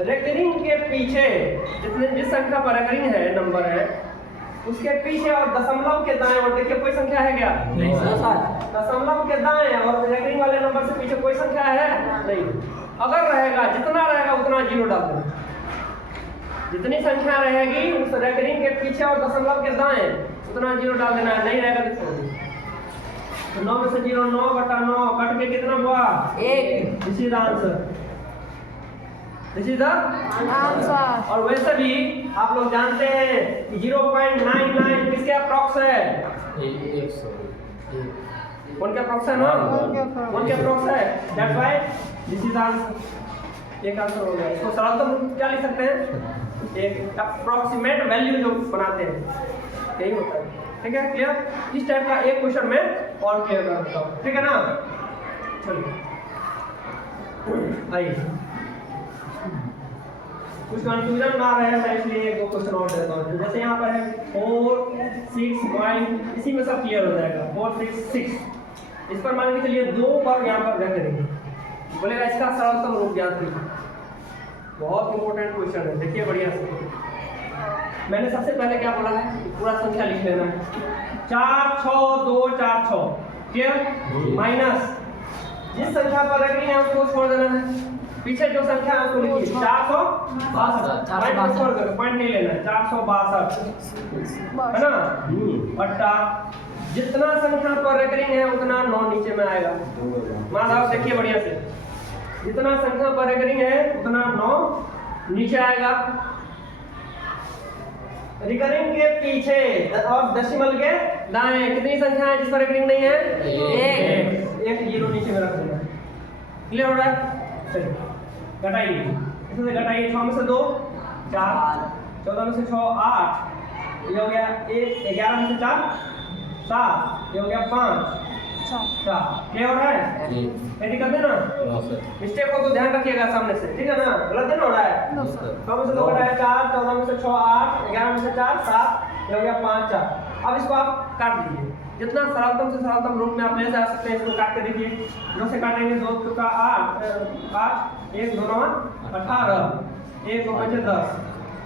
रेकरिंग के पीछे जिस संख्या पर रेकरिंग है नंबर है उसके पीछे और दशमलव के दाएं और देखिए कोई संख्या है क्या? नहीं। दशमलव के दाएं और रेकरिंग वाले नंबर से पीछे कोई संख्या है? नहीं। अगर रहेगा जितना रहेगा उतना 0 डाल देना। जितनी संख्या रहेगी उस रेकरिंग के पीछे और दशमलव के दाएं उतना 0 डाल देना है, नहीं रहेगा तो छोड़ देना। तो 9 में से 0 9 बटा 9 कट के कितना हुआ? 1। This is answer. This is the answer. और वैसे भी आप लोग जानते हैं कि 0.99 किसके अप्रॉक्स है? 100 कौन के अप्रॉक्स है ना? कौन के अप्रॉक्स है? That's why this is answer. एक आंसर हो गया। इसको सरलतम रूप क्या लिख सकते हैं? एक अप्रॉक्सीमेट वैल्यू जो बनाते हैं यही होता है। ठीक है, क्लियर? इस टाइप का एक क्वेश्चन में और क्लियर कर देता हूँ, ठीक है ना? चलिए आइए, कुछ कंफ्यूजन ना रहे मैं इसलिए एक दो क्वेश्चन और देता हूँ। जैसे यहाँ पर है 4, 6, 9, इसी में सब क्लियर हो जाएगा। 4, 6, 6 इस पर मान के चलिए 2 बार यहाँ पर रख देंगे, बोलेगा इसका सरलतम रूप ज्ञात कीजिए। बहुत इंपॉर्टेंट क्वेश्चन है, देखिए बढ़िया से। मैंने सबसे पहले क्या बोला है? पूरा संख्या लिख लेना है। 4, 6, 2, 4, 6 क्लियर? माइनस जिस संख्या पर रख रही है उसको छोड़ देना है। पीछे जो संख्या है उसको लिखिए 462 छोड़ दो, पॉइंट नहीं लेना है। 462 है ना? बट्टा जितना संख्या पर रेकरिंग है उतना 9 नीचे में आएगा। माधव देखिए बढ़िया से, जितना संख्या पर रेकरिंग है उतना 9 नीचे आएगा। रिकरिंग के पीछे और डेसिमल के दाएं कितनी संख्या है जिस पर रेकरिंग नहीं है? एक 0 नीचे में रख देना। क्लियर हो रहा है? चलिए घटाइए, इसमें से घटाइए। 6 में से 2 4, 14 में से 6 8, ये हो गया 1, 11 में से 4 7, ये हो गया 5 4। क्लियर हो रहा है? ऐसे कर देना। मिस्टेक हो तो ध्यान रखिएगा सामने से, ठीक है ना? गलत नहीं हो रहा है। 6 में से 2 घटाया 4, 14 में से 6 8, 11 में से 4 7, ये हो गया 5 4। अब इसको आप काट दीजिए। जितना सरलतम से सरलतम रूप में आप ले जा सकते हैं इसको काट के देखिए। 2 से काटेंगे 2 का 8, 1 2 9 18, 1 2 5 10,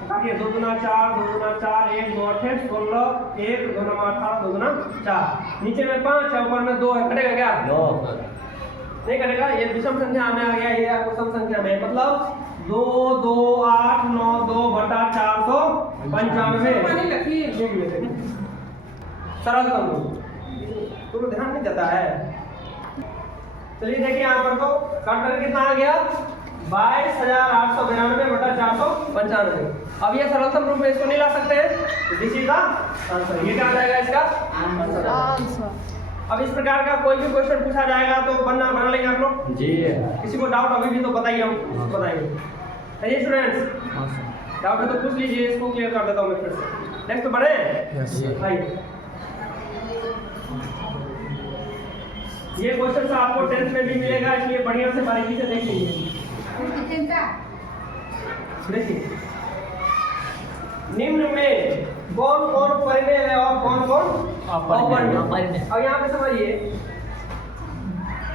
काटिए 2 2 4, 2 2 4, 1 2 8 16, 1 2 9 18, 2 2 4। नीचे में 5 है, ऊपर में 2 है, कटेगा क्या? नहीं कटेगा। ये विषम संख्या में आ गया, ये आपको सम संख्या में, मतलब 2 2 8 9 2 बटा 495 सरलतम रूप। तो ध्यान नहीं देता है। चलिए देखिए यहाँ पर तो काट करके कितना आ गया? 22,892 बटा 495। अब ये सरलतम रूप में इसको नहीं ला सकते हैं, तो दिस इज द आंसर। ये क्या आ जाएगा इसका आंसर। अब इस प्रकार का कोई भी क्वेश्चन पूछा जाएगा तो बना लेंगे आप लोग जी। किसी को डाउट अभी भी तो बताइए, हम बताएंगे। चलिए स्टूडेंट्स, डाउट है तो पूछ लीजिए, इसको क्लियर कर देता हूँ मैं फिर से। नेक्स्ट बढ़े आइए। ये क्वेश्चन आपको 10th में भी मिलेगा, इसलिए बढ़िया से बारीकी से देख लीजिए। देखिए निम्न में कौन कौन परिमेय है और कौन कौन अपरिमेय। अब यहाँ पे समझिए,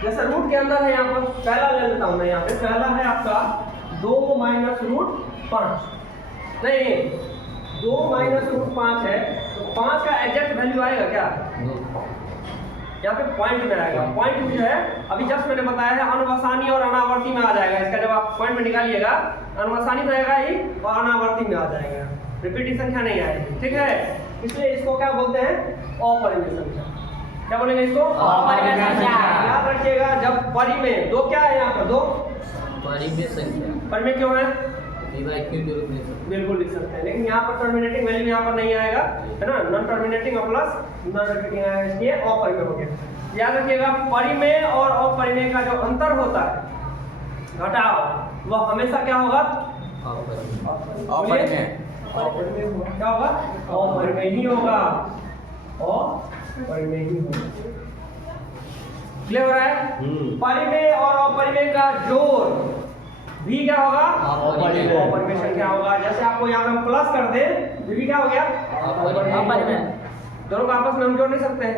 जैसे रूट के अंदर है, यहाँ पर पहला ले लेता हूँ मैं। यहाँ पे पहला है आपका 2 माइनस रूट 5, नहीं 2 माइनस रूट 5 है, तो 5 का एग्जैक्ट वैल्यू आएगा क्या? यहाँ पे पॉइंट में आएगा। पॉइंट जो है अभी जस्ट मैंने बताया है, अनुवसानी और अनावर्ती में आ जाएगा। इसका जब आप पॉइंट में निकालिएगा, अनुवसानी में आएगा ही और अनावर्ती में आ जाएगा, रिपीटिंग संख्या नहीं आएगी, ठीक है? इसलिए इसको क्या बोलते हैं? अपरिमेय संख्या। क्या बोलेंगे इसको? अपरिमेय संख्या। याद रखिएगा, जब परिमेय दो क्या है यहाँ पर? 2 परिमेय संख्या। परिमेय क्यों है? बिल्कुल लिख सकते हैं, लेकिन यहाँ पर टर्मिनेटिंग वैल्यू यहाँ पर नहीं आएगा, है ना? नॉन टर्मिनेटिंग और प्लस नॉन रिपीटिंग आएगा, इसलिए अपरिमेय हो गया। याद रखिएगा, परिमेय और अपरिमेय का जो अंतर होता है घटाव, वह हमेशा क्या होगा? अपरिमेय। क्या होगा? अपरिमेय ही होगा, अपरिमेय ही होगा। क्लियर हो रहा है? परिमेय और अपरिमेय का जोड़ भी क्या होगा? अपरिमेय संख्या होगा। जैसे आपको यहाँ पे हम प्लस कर दे तो भी क्या हो गया? अपरिमेय। दोनों को आपस में हम जोड़ नहीं सकते हैं,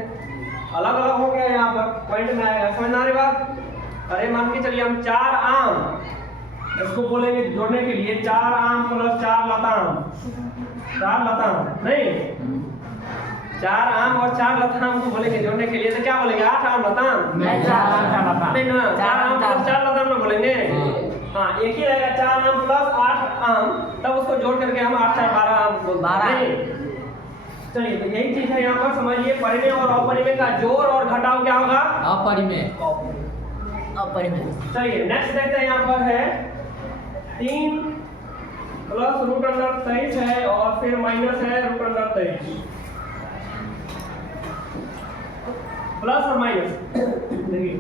अलग अलग हो गया। यहाँ पर पॉइंट में आएगा, समझ आ रही बात? अरे मान के चलिए हम 4 आम, इसको बोलेंगे जोड़ने के लिए 4 आम प्लस 4 लताम, 4 लताम नहीं, 4 आम और 4 लताम को बोलेंगे जोड़ने के लिए, तो क्या बोलेंगे? 8 आम लताम नहीं ना, 4 आम प्लस 4 लताम ना बोलेंगे। हाँ, एक ही रहेगा, 4 आम प्लस 8 आम, तब उसको जोड़ करके हम 8 4 12 आम बोलते हैं। चलिए तो यही चीज है यहाँ पर, समझिए परिमेय और अपरिमेय का जोड़ और घटाव क्या होगा? अपरिमेय। चलिए नेक्स्ट देखते हैं, यहाँ पर है 3 प्लस रूट अंडर 23 है और फिर माइनस है रूट अंडर 23 प्लस और माइनस देखिए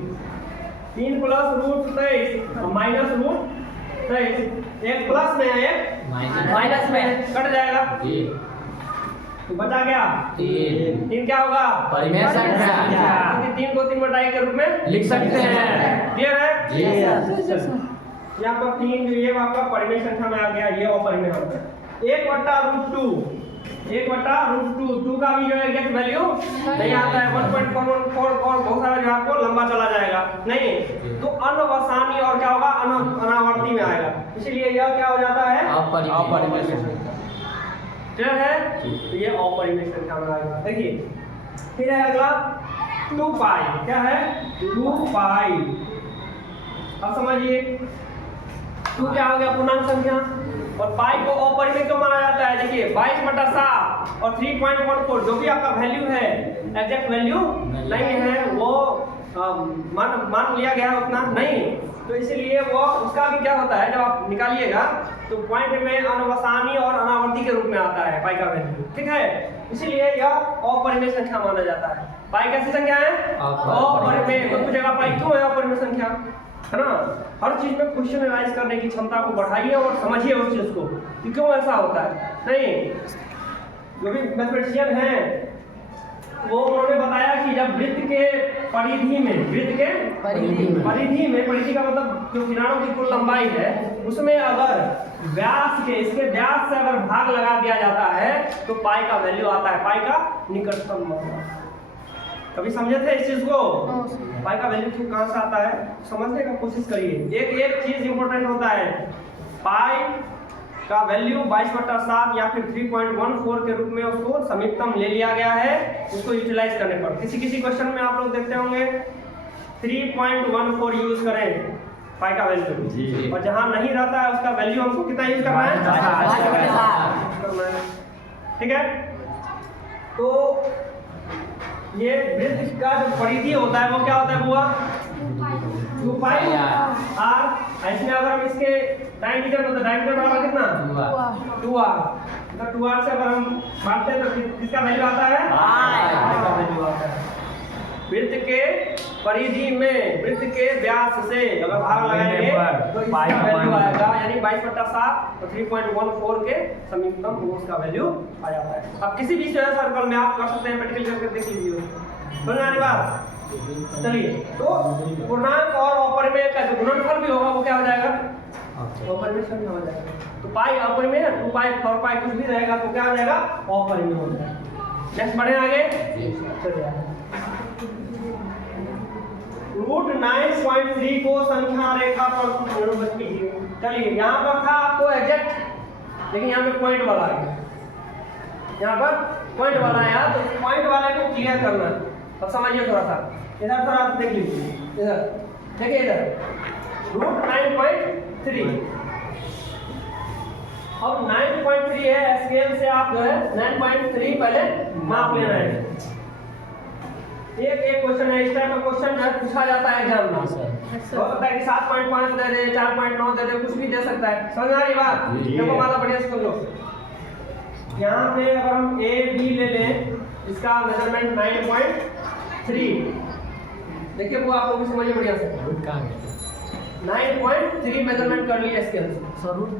3 प्लस रूट 23 और माइनस रूट 23 एक प्लस में है एक माइनस में कट जाएगा तो बचा क्या 3 क्या होगा परिमेय संख्या। क्योंकि 3 को 3 बटा 1 के रूप में लिख सकते हैं। क्लियर है यहाँ पर 3 जो ये आपका परिमेय संख्या में आ गया ये अपरिमेय होता है 1 बटा रूट 2 का भी जो है एग्जैक्ट वैल्यू नहीं आता है 1.4 और बहुत सारा जो आपको लंबा चला जाएगा नहीं तो अनवसानी और क्या होगा अनावर्ती में आएगा इसलिए यह क्या हो जाता है अपरिमेय संख्या। क्लियर है तो ये अपरिमेय संख्या में आएगा। देखिए फिर है अगला 2 पाई क्या है 2 पाई अब समझिए 2 क्या हो गया पूर्णांक संख्या और पाई को अपरिमेय क्यों माना जाता है। देखिए 22/7 और 3.14 जो भी आपका वैल्यू है एग्जैक्ट वैल्यू नहीं है वो मान लिया गया उतना नहीं तो इसलिए वो उसका भी क्या होता है जब आप निकालिएगा तो पॉइंट में अनवसानी और अनावर्ती के रूप में आता है पाई का वैल्यू ठीक है इसलिए यह अपरिमेय संख्या माना जाता है। पाई कैसी संख्या है अपरिमेय तो पूछेगा पाई क्यों है अपरिमेय संख्या है ना। हर चीज में क्वेश्चन एनालाइज करने की क्षमता को बढ़ाइए और समझिए उस चीज को कि क्यों ऐसा होता है। नहीं जो भी मैथमेटिशियन हैं वो उन्होंने बताया कि जब वृत्त के परिधि में परिधि का मतलब जो किनारों की कुल लंबाई है उसमें अगर व्यास के इसके व्यास से अगर भाग लगा दिया जाता है तो पाई का वैल्यू आता है पाई का निकटतम मान। कभी समझे थे इस चीज को पाई का वैल्यू कहाँ से आता है समझने का कोशिश करिए। एक चीज इंपॉर्टेंट होता है पाई का वैल्यू 22/7 या फिर 3.14 के रूप में उसको समीपतम ले लिया गया है उसको यूटिलाइज करने पर। किसी क्वेश्चन में आप लोग देखते होंगे 3.14 यूज करें पाई का वैल्यू और जहां नहीं रहता है उसका वैल्यू हमको कितना यूज करना है ठीक है। तो ये वृत्त का जो परिधि होता है वो क्या होता है बुआ 2 पाई आर। इसमें अगर हम इसके डायमीटर होता है डायमीटर बराबर कितना 2r तो 2r से अगर हम बांटते हैं तो किसका वैल्यू आता है पाई का वैल्यू आता है। वृत्त के परिधि में वृत्त के व्यास से अगर भाग लगाएंगे तो इसका वैल्यू आएगा यानी 22/7 और 3.14 के समीपतम वो उसका वैल्यू आ जाता है। अब किसी भी सर्कल में आप कर सकते हैं प्रैक्टिकल करके देख लीजिए समझ आने बात। चलिए तो पूर्णांक और अपरिमेय का जो गुणनफल भी होगा वो क्या हो जाएगा अपरिमेय संख्या हो जाएगा। तो पाई अपरिमेय 2 पाई 4 पाई कुछ भी रहेगा तो क्या हो जाएगा अपरिमेय हो जाएगा। नेक्स्ट बढ़े आगे चलिए रूट 9.3 को संख्या रेखा पर निरूपित कीजिए। चलिए यहाँ पर था आपको एग्जैक्ट लेकिन यहाँ पे पॉइंट वाला है यहाँ पर पॉइंट वाला आया तो पॉइंट वाले को क्लियर करना है। अब समझिए थोड़ा सा इधर थोड़ा देख लीजिए इधर देखिए इधर रूट 9.3 अब 9.3 है स्केल से आप जो है 9.3 पहले माप लेना है। एक क्वेश्चन है इस टाइप का क्वेश्चन जो है पूछा जाता है एग्जाम में हो सकता है कि 7.5 दे दे 4.9 दे दे कुछ भी दे सकता है। समझ आ रही बात देखो माला बढ़िया से समझो। यहाँ पे अगर हम ए बी ले लें इसका मेजरमेंट 9.3 देखिए वो आप लोग समझिए बढ़िया से 9.3 मेजरमेंट कर लिया स्केल से। सर रूट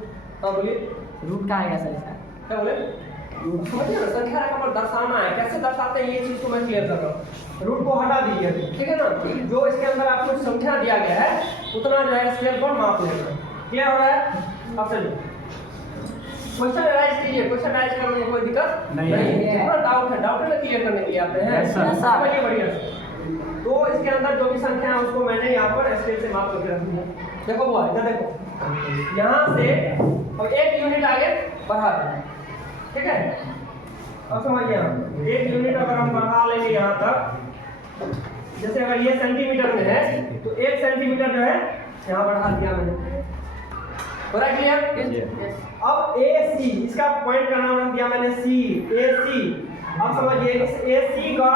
हाँ बोलिए रूट कहाँ आएगा सर इसका क्या बोले समझिए ना संख्या रेखा पर दर्शाना है कैसे दर्शाते हैं ये चीज को मैं क्लियर कर रहा हूँ। रूट को हटा दीजिए ठीक है ना जो इसके अंदर आपको संख्या दिया गया है उतना जो है स्केल पर माप लेना क्लियर हो रहा है। अब चलिए क्वेश्चन एनालाइज कीजिए क्वेश्चन एनालाइज करने में कोई दिक्कत नहीं है। थोड़ा डाउट है ना क्लियर करने के लिए आते हैं समझिए बढ़िया तो इसके अंदर जो भी संख्या है उसको मैंने यहाँ पर स्केल से माप करके रख दिया। देखो वो इधर देखो यहाँ से अब 1 यूनिट आगे बढ़ा दें ठीक है। अब समझिए 1 यूनिट अगर हम बढ़ा लेंगे यहाँ तक जैसे अगर ये सेंटीमीटर में है तो 1 सेंटीमीटर जो है यहाँ बढ़ा दिया मैंने हो रहा है क्लियर। अब ए सी इसका पॉइंट का नाम रख दिया मैंने सी ए सी। अब समझिए इस ए सी का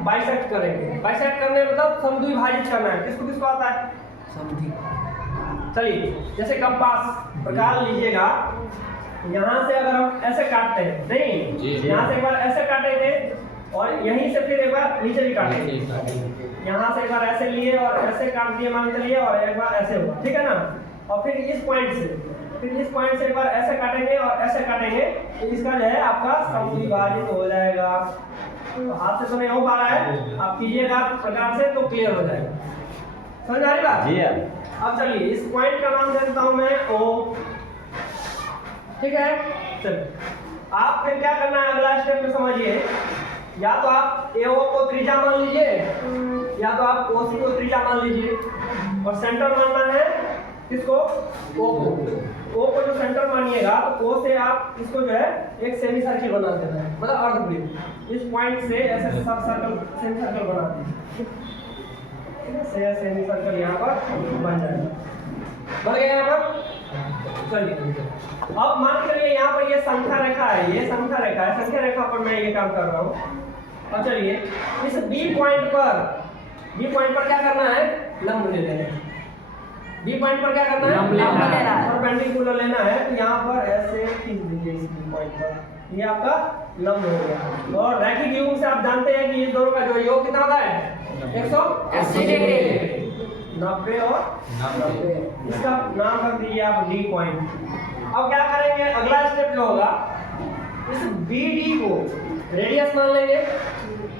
बाइसेक्ट करेंगे बाइसेक्ट करने मतलब समद्विभाजित करना है किसको किसको आता है चलिए जैसे कंपास प्रकार लीजिएगा, यहाँ से अगर हम ऐसे काटते हैं, नहीं यहाँ से एक बार ऐसे काटेंगे और यहीं से फिर एक बार नीचे भी काटेंगे, यहाँ से एक बार ऐसे लिए और ऐसे काट दिए मान चलिए, और एक बार ऐसे हुआ, ठीक है ना। और फिर इस पॉइंट से एक बार ऐसे काटेंगे और ऐसे काटेंगे, तो इसका जो है आपका समविभाजित हो जाएगा। तो हाथ से तो नहीं हो पा रहा है, आप कीजिएगा प्रकार से तो क्लियर हो जाएगा। समझ आ रही बात? जी है। अब चलिए इस पॉइंट का नाम दे देता हूं मैं O, ठीक है। चलिए आप फिर क्या करना है, अगला स्टेप में समझिए। या तो आप AO को त्रिज्या मान लीजिए, या तो आप OC को त्रिज्या मान लीजिए, और सेंटर मानना है किसको? O को। O को जो सेंटर मानिएगा तो O से आप इसको जो है एक सेमी सर्किल बना देना है, मतलब अर्धवृत्त। इस पॉइंट से ऐसे सर्कल, सेमी सर्कल बना दीजिए, सेमी सर्कल यहाँ पर बन जाएगा। बन गया यहाँ पर? चलिए अब मान के चलिए यहाँ पर ये संख्या रेखा है, ये संख्या रेखा है, संख्या रेखा पर मैं ये काम कर रहा हूँ। और चलिए इस बी पॉइंट पर क्या करना है? लंब ले लेना है। बी पॉइंट पर क्या करना है? लंब लेना है। परपेंडिकुलर लेना है, तो यहाँ पर ऐसे खींच दीजिए इस बी पॉइंट पर, ये आपका लंब हो गया। और रैखिक युग्म से आप जानते हैं कि ये दोनों का जो योग कितना होता है? 180 डिग्री, 90 और 90। इसका नाम रख दीजिए आप डी पॉइंट। अब क्या करेंगे, अगला स्टेप जो होगा, इस BD को रेडियस मान लेंगे,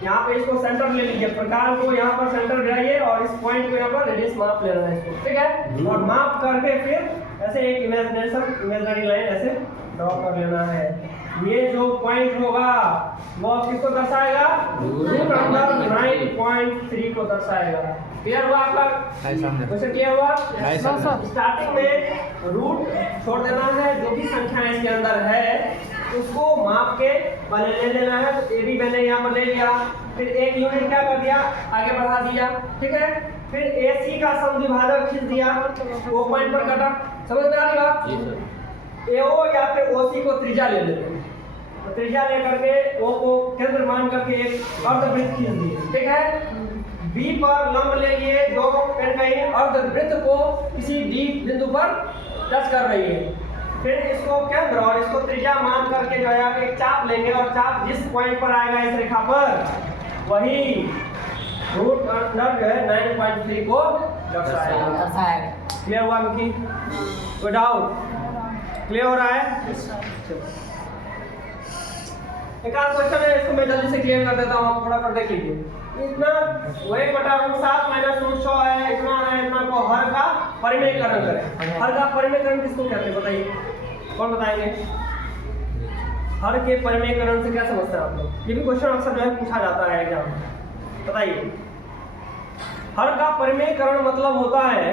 यहाँ पे इसको सेंटर ले लीजिए, प्रकार को यहाँ पर सेंटर बनाइए और इस पॉइंट को यहाँ पर रेडियस माप लेना है इसको, ठीक है। और माप करके फिर ऐसे एक इमेजिनरी लाइन ऐसे ड्रॉ कर लेना है। ये जो पॉइंट होगा वो किसको दर्शाएगा? रूट अंडर 9.3 को दर्शाएगा। क्लियर हुआ आपका? क्वेश्चन क्लियर हुआ? स्टार्टिंग में रूट छोड़ देना है, जो भी संख्या इसके अंदर है उसको माप के पहले ले लेना है। तो AB मैंने यहाँ पर ले लिया, फिर एक यूनिट क्या कर दिया, आगे बढ़ा दिया, ठीक है। फिर AC का समद्विभाजक खींच दिया, वो पॉइंट पर कटा। समझ में आ रही बात? AO या फिर OC को त्रिज्या ले लेते हैं, तो त्रिज्या लेकर के O को केंद्र मान करके एक अर्धवृत्त खींच दिए, ठीक है। B पर लंब ले लिए, जो कहीं अर्धवृत्त को किसी D बिंदु पर टच कर रही है। फिर इसको केंद्र और इसको त्रिज्या मान करके जो है एक चाप लेंगे, और चाप जिस पॉइंट पर आएगा इस रेखा पर, वही रूट अंडर जो है 9.3 को दर्शाएगा। क्लियर हुआ मिकी? कोई डाउट? क्लियर हो रहा है? एक आध क्वेश्चन है, इसको मैं जल्दी से क्लियर कर देता हूँ, थोड़ा कर देख लीजिए। इतना 1/√7 माइनस √100 है, इतना है, इतना को हर का परिमेयकरण करें। हर का परिमेयकरण किसको कहते हैं बताइए, कौन बताएंगे? हर के परिमेयकरण से क्या समझते हैं आप लोग? ये भी क्वेश्चन अक्सर जो है पूछा जाता है एग्जाम में, बताइए। हर का परिमेयकरण मतलब होता है,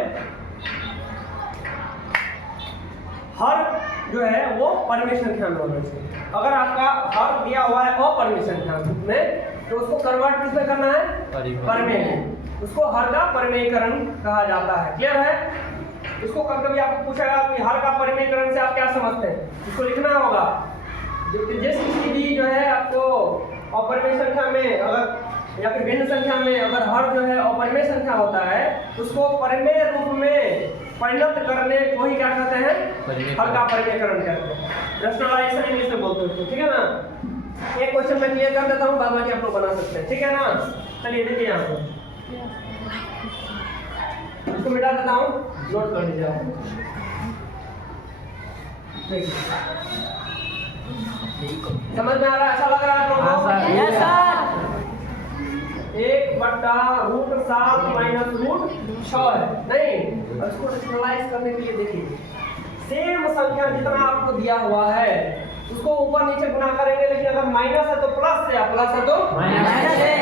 हर जो है वो परिमेय संख्या में होना चाहिए। अगर आपका हर दिया हुआ है अपरिमेय संख्या में, तो उसको कन्वर्ट किसमें करना है? परिमेय में। उसको हर का परिमेयकरण कहा जाता है। क्लियर है? इसको कभी आपको पूछेगा कि हर का परिमेयकरण से आप क्या समझते हैं, इसको लिखना होगा। जिस किसी भी जो है आपको अपरिमेय संख्या में अगर या फिर भिन्न संख्या में अगर हर जो है अपरिमेय संख्या होता है, उसको परिमेय रूप में परिणत करने को ही क्या कहते हैं? हर का परिमेयकरण कहते हैं। रैशनलाइजेशन इंग्लिश में बोलते हैं, ठीक है ना। एक क्वेश्चन मैं क्लियर कर देता हूँ, बाद बाकी आप लोग बना सकते हैं, ठीक है ना। चलिए देखिए यहाँ पर, इसको मिटा देता हूँ, नोट कर लीजिए आप। देखिए समझ में आ रहा है? ऐसा लग रहा है आप लोगों को? Yes sir. 1/√7 माइनस √6 है, नहीं। और इसको रैशनलाइज करने के लिए देखिए, सेम संख्या जितना आपको दिया हुआ है उसको ऊपर नीचे गुना करेंगे, लेकिन अगर माइनस है तो प्लस से, प्लस है तो माइनस है।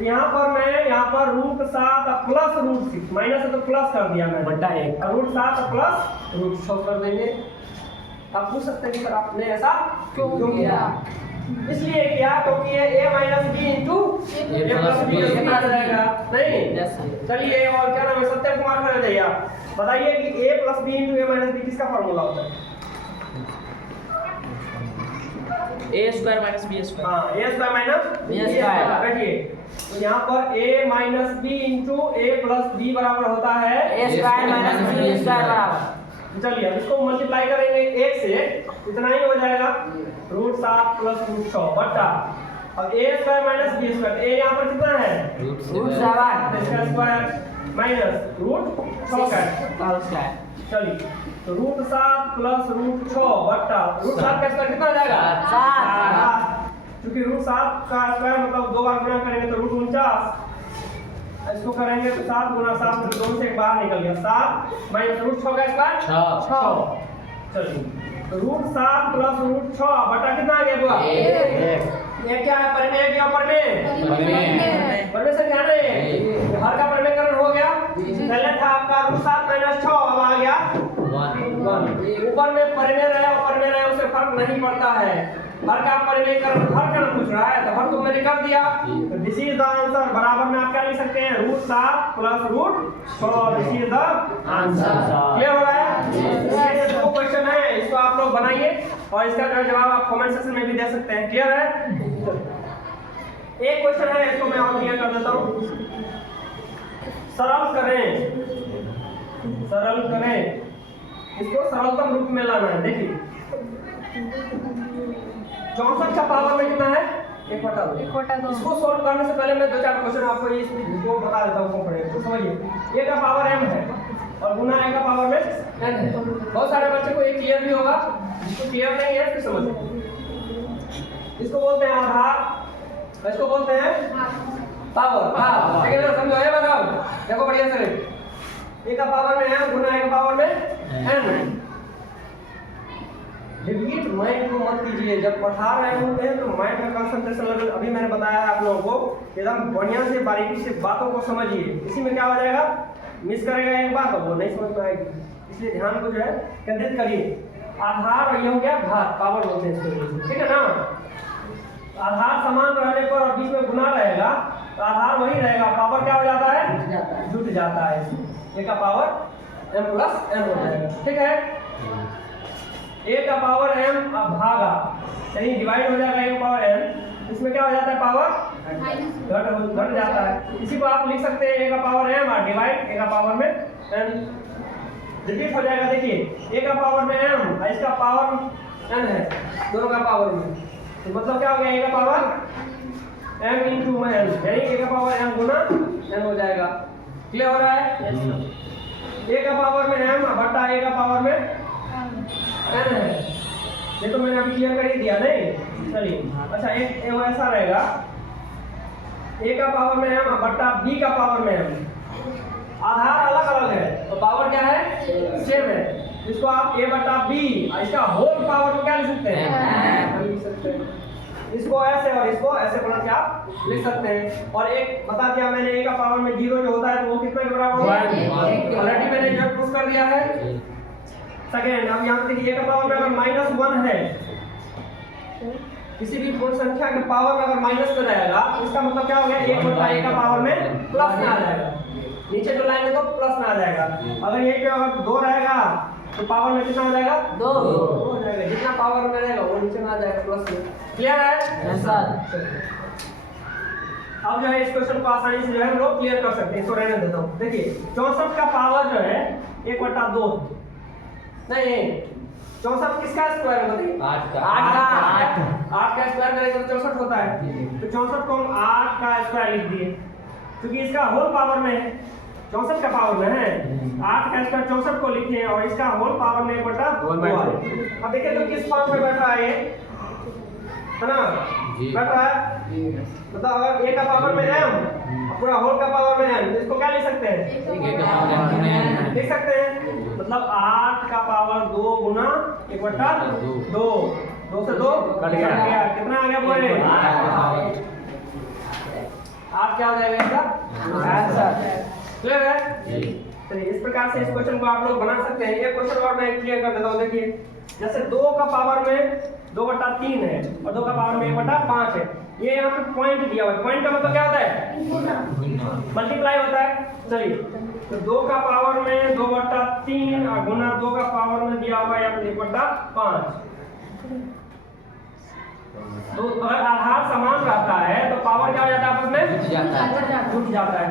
यहाँ पर मैं √7 प्लस √6, माइनस है तो प्लस कर दिया मैंने, बटा 1 √7 प्लस √6 कर देंगे। आप पूछ सकते हैं कि सर आपने ऐसा क्यों किया? इसलिए किया क्योंकि ये a minus b into a plus b आ जाएगा, नहीं? चलिए, और क्या नाम है? सत्य कुमार खड़े भैया बताइए कि a plus b into a minus b किसका फॉर्मूला होता है? A square minus b square. हाँ a square minus b square. बैठिए तो यहाँ पर a minus b into a plus b बराबर होता है a square minus b square बराबर। चलिए अब इसको मल्टीप्लाई करेंगे 1 से इतना ही हो जाएगा √7 प्लस √6 बटा अब a square minus b square a यहाँ पर कितना है √7 इसका स्क्वायर माइनस √6 का चलिए तो √7 प्लस √6 बटा √7 का स्क्वायर कितना आ जाएगा 7 क्योंकि √7 का स्क्वायर मतलब 2 बार गुणा करेंगे तो √49 इसको करेंगे तो 7 गुना 7 तो 2 से बाहर निकल गया 7 माइनस √6 का स्क्वायर 6 चलिए तो √7 प्लस √6 बटा कितना आ गया बुआ ये क्या है परिमेय क्या परिमेय से क्या नहीं हर का परिमेयकरण हो गया पहले था आपका √7 माइनस 6 अब आ गया 1 ऊपर में परिमेय रहे और परिमेय रहे उससे फर्क नहीं पड़ता है हर का परिमेयकरण हर का पूछ रहा है तो हर तो मैंने कर दिया तो दिस इज द आंसर बराबर में आप क्या लिख सकते हैं √7 plus √6 this is the answer clear हो रहा है ये दो क्वेश्चन है इसको आप लोग बनाइए और इसका जवाब आप कमेंट सेक्शन में भी दे सकते हैं क्लियर है एक क्वेश्चन है इसको मैं और क्लियर कर देता हूं सरल करें इसको सरलतम रूप में लाना है देखिए 64 का पावर में कितना है 1/2 इसको सॉल्व करने से पहले मैं 2-4 क्वेश्चन आपको इसको बता देता हूं पढ़ेंगे तो समझिए a का पावर m है और गुना a का पावर में n है बहुत सारे बच्चे को ये क्लियर भी होगा जिसको क्लियर नहीं है फिर समझिए इसको बोलते हैं आधार इसको बोलते हैं पावर ठीक है समझो ये बताओ देखो बढ़िया से a का पावर में m गुना a का पावर में n रिपीट माइंड को मत कीजिए जब पढ़ा रहे होते हैं तो माइंड का कंसंट्रेशन लेवल अभी मैंने बताया है आप लोगों को एकदम बढ़िया से बारीकी से बातों को समझिए इसी में क्या हो जाएगा मिस करेगा एक बात तो वो नहीं समझ पाएगी इसलिए ध्यान को जो है केंद्रित करिए आधार और ये हो गया भार पावर बोलते हैं इसको ठीक है ना आधार समान रहने पर और बीच में गुना रहेगा तो आधार वही रहेगा पावर क्या हो जाता है जुट जाता है a का पावर m प्लस n हो जाएगा ठीक है a का पावर m भागा यानी डिवाइड हो जाएगा a का पावर n इसमें क्या हो जाता है पावर घट जाता है इसी को आप लिख सकते हैं a का पावर m और डिवाइड a का पावर में n रिपीट हो जाएगा देखिए a का पावर में m और इसका पावर n है दोनों का पावर में तो मतलब क्या हो गया a का पावर m इंटू में n यानी a का पावर m गुना n हो जाएगा क्लियर हो रहा है a का पावर में m बटा a का पावर में n है ये तो मैंने अभी क्लियर कर ही दिया नहीं चलिए अच्छा एक वो ऐसा रहेगा a का पावर में m बटा b का पावर में m आधार अलग अलग है तो पावर क्या है सेम है इसको आप a बटा b इसका होल पावर को क्या लिख सकते हैं लिख सकते हैं इसको ऐसे और इसको ऐसे बना के आप लिख सकते हैं और एक बता दिया मैंने a का पावर में 0 जो होता है तो वो कितने के बराबर होगा ऑलरेडी मैंने जो प्रूफ कर दिया है सेकंड अब यहाँ पे देखिए a का पावर में अगर -1 है किसी भी पूर्ण संख्या के पावर में अगर माइनस में रहेगा तो इसका मतलब क्या हो गया 1 बटा a का पावर में प्लस में आ जाएगा नीचे जो लाइन है तो प्लस में आ जाएगा अगर ये पे अगर 2 रहेगा तो पावर में कितना हो जाएगा 2 हो जाएगा जितना पावर में रहेगा वो नीचे में आ जाएगा प्लस में क्लियर है सर अब जो है इस क्वेश्चन को आसानी से जो है हम लोग क्लियर कर सकते हैं इसको रहने देता हूं देखिए 64 का पावर जो है 1/2 नहीं 64 किसका स्क्वायर है बताइए 8 का स्क्वायर करेंगे तो 64 होता है तो 64 को हम 8 का स्क्वायर लिख दिए क्योंकि इसका होल पावर में 64 का पावर में है 8 का स्क्वायर 64 को लिखे और इसका होल पावर में 1/2 अब देखिए तो किस फॉर्म में बैठ रहा है है ना बैठ रहा है मतलब अगर a का पावर में m पूरा होल का पावर में n तो इसको क्या लिख सकते हैं लिख सकते हैं मतलब 8 का पावर 2 गुना 1/2 2 से 2 कट गया कितना आ गया बोले 8 क्या हो जाएगा इसका आंसर क्लियर है चलिए इस प्रकार से इस क्वेश्चन को आप लोग बना सकते हैं ये क्वेश्चन और मैं क्लियर कर देता हूं देखिए जैसे 2 का पावर में 2/3 है और 2 का पावर में 1/5 है ये यहाँ पे पॉइंट दिया हुआ है पॉइंट का मतलब क्या होता है मल्टीप्लाई होता है चलिए तो 2 का पावर में 2/3 और गुना 2 का पावर में दिया हुआ है 1/5 तो अगर आधार समान रहता है तो पावर क्या हो जाता है आपस में? जुट जाता है।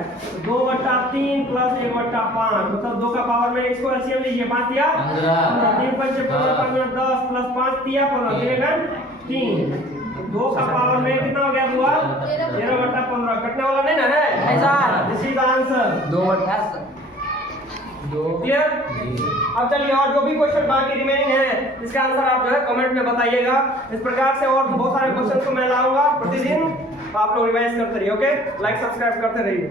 2/3 प्लस 1/5 मतलब 2 का पावर में इसको एलसीएम लीजिए 5 दिया 3 5 से 15 5 में 10 प्लस 5 दिया 15 कितने 3 2 का पावर में कितना हो गया हुआ 13/15 कटने वाला नहीं ना है दिस इज आंसर 2/10 क्लियर। अब चलिए और जो भी क्वेश्चन बाकी रिमेनिंग है इसका आंसर आप जो है कमेंट में बताइएगा। इस प्रकार से और बहुत सारे क्वेश्चन को मैं लाऊंगा प्रतिदिन, आप लोग रिवाइज करते रहिए। ओके, लाइक सब्सक्राइब करते रहिए।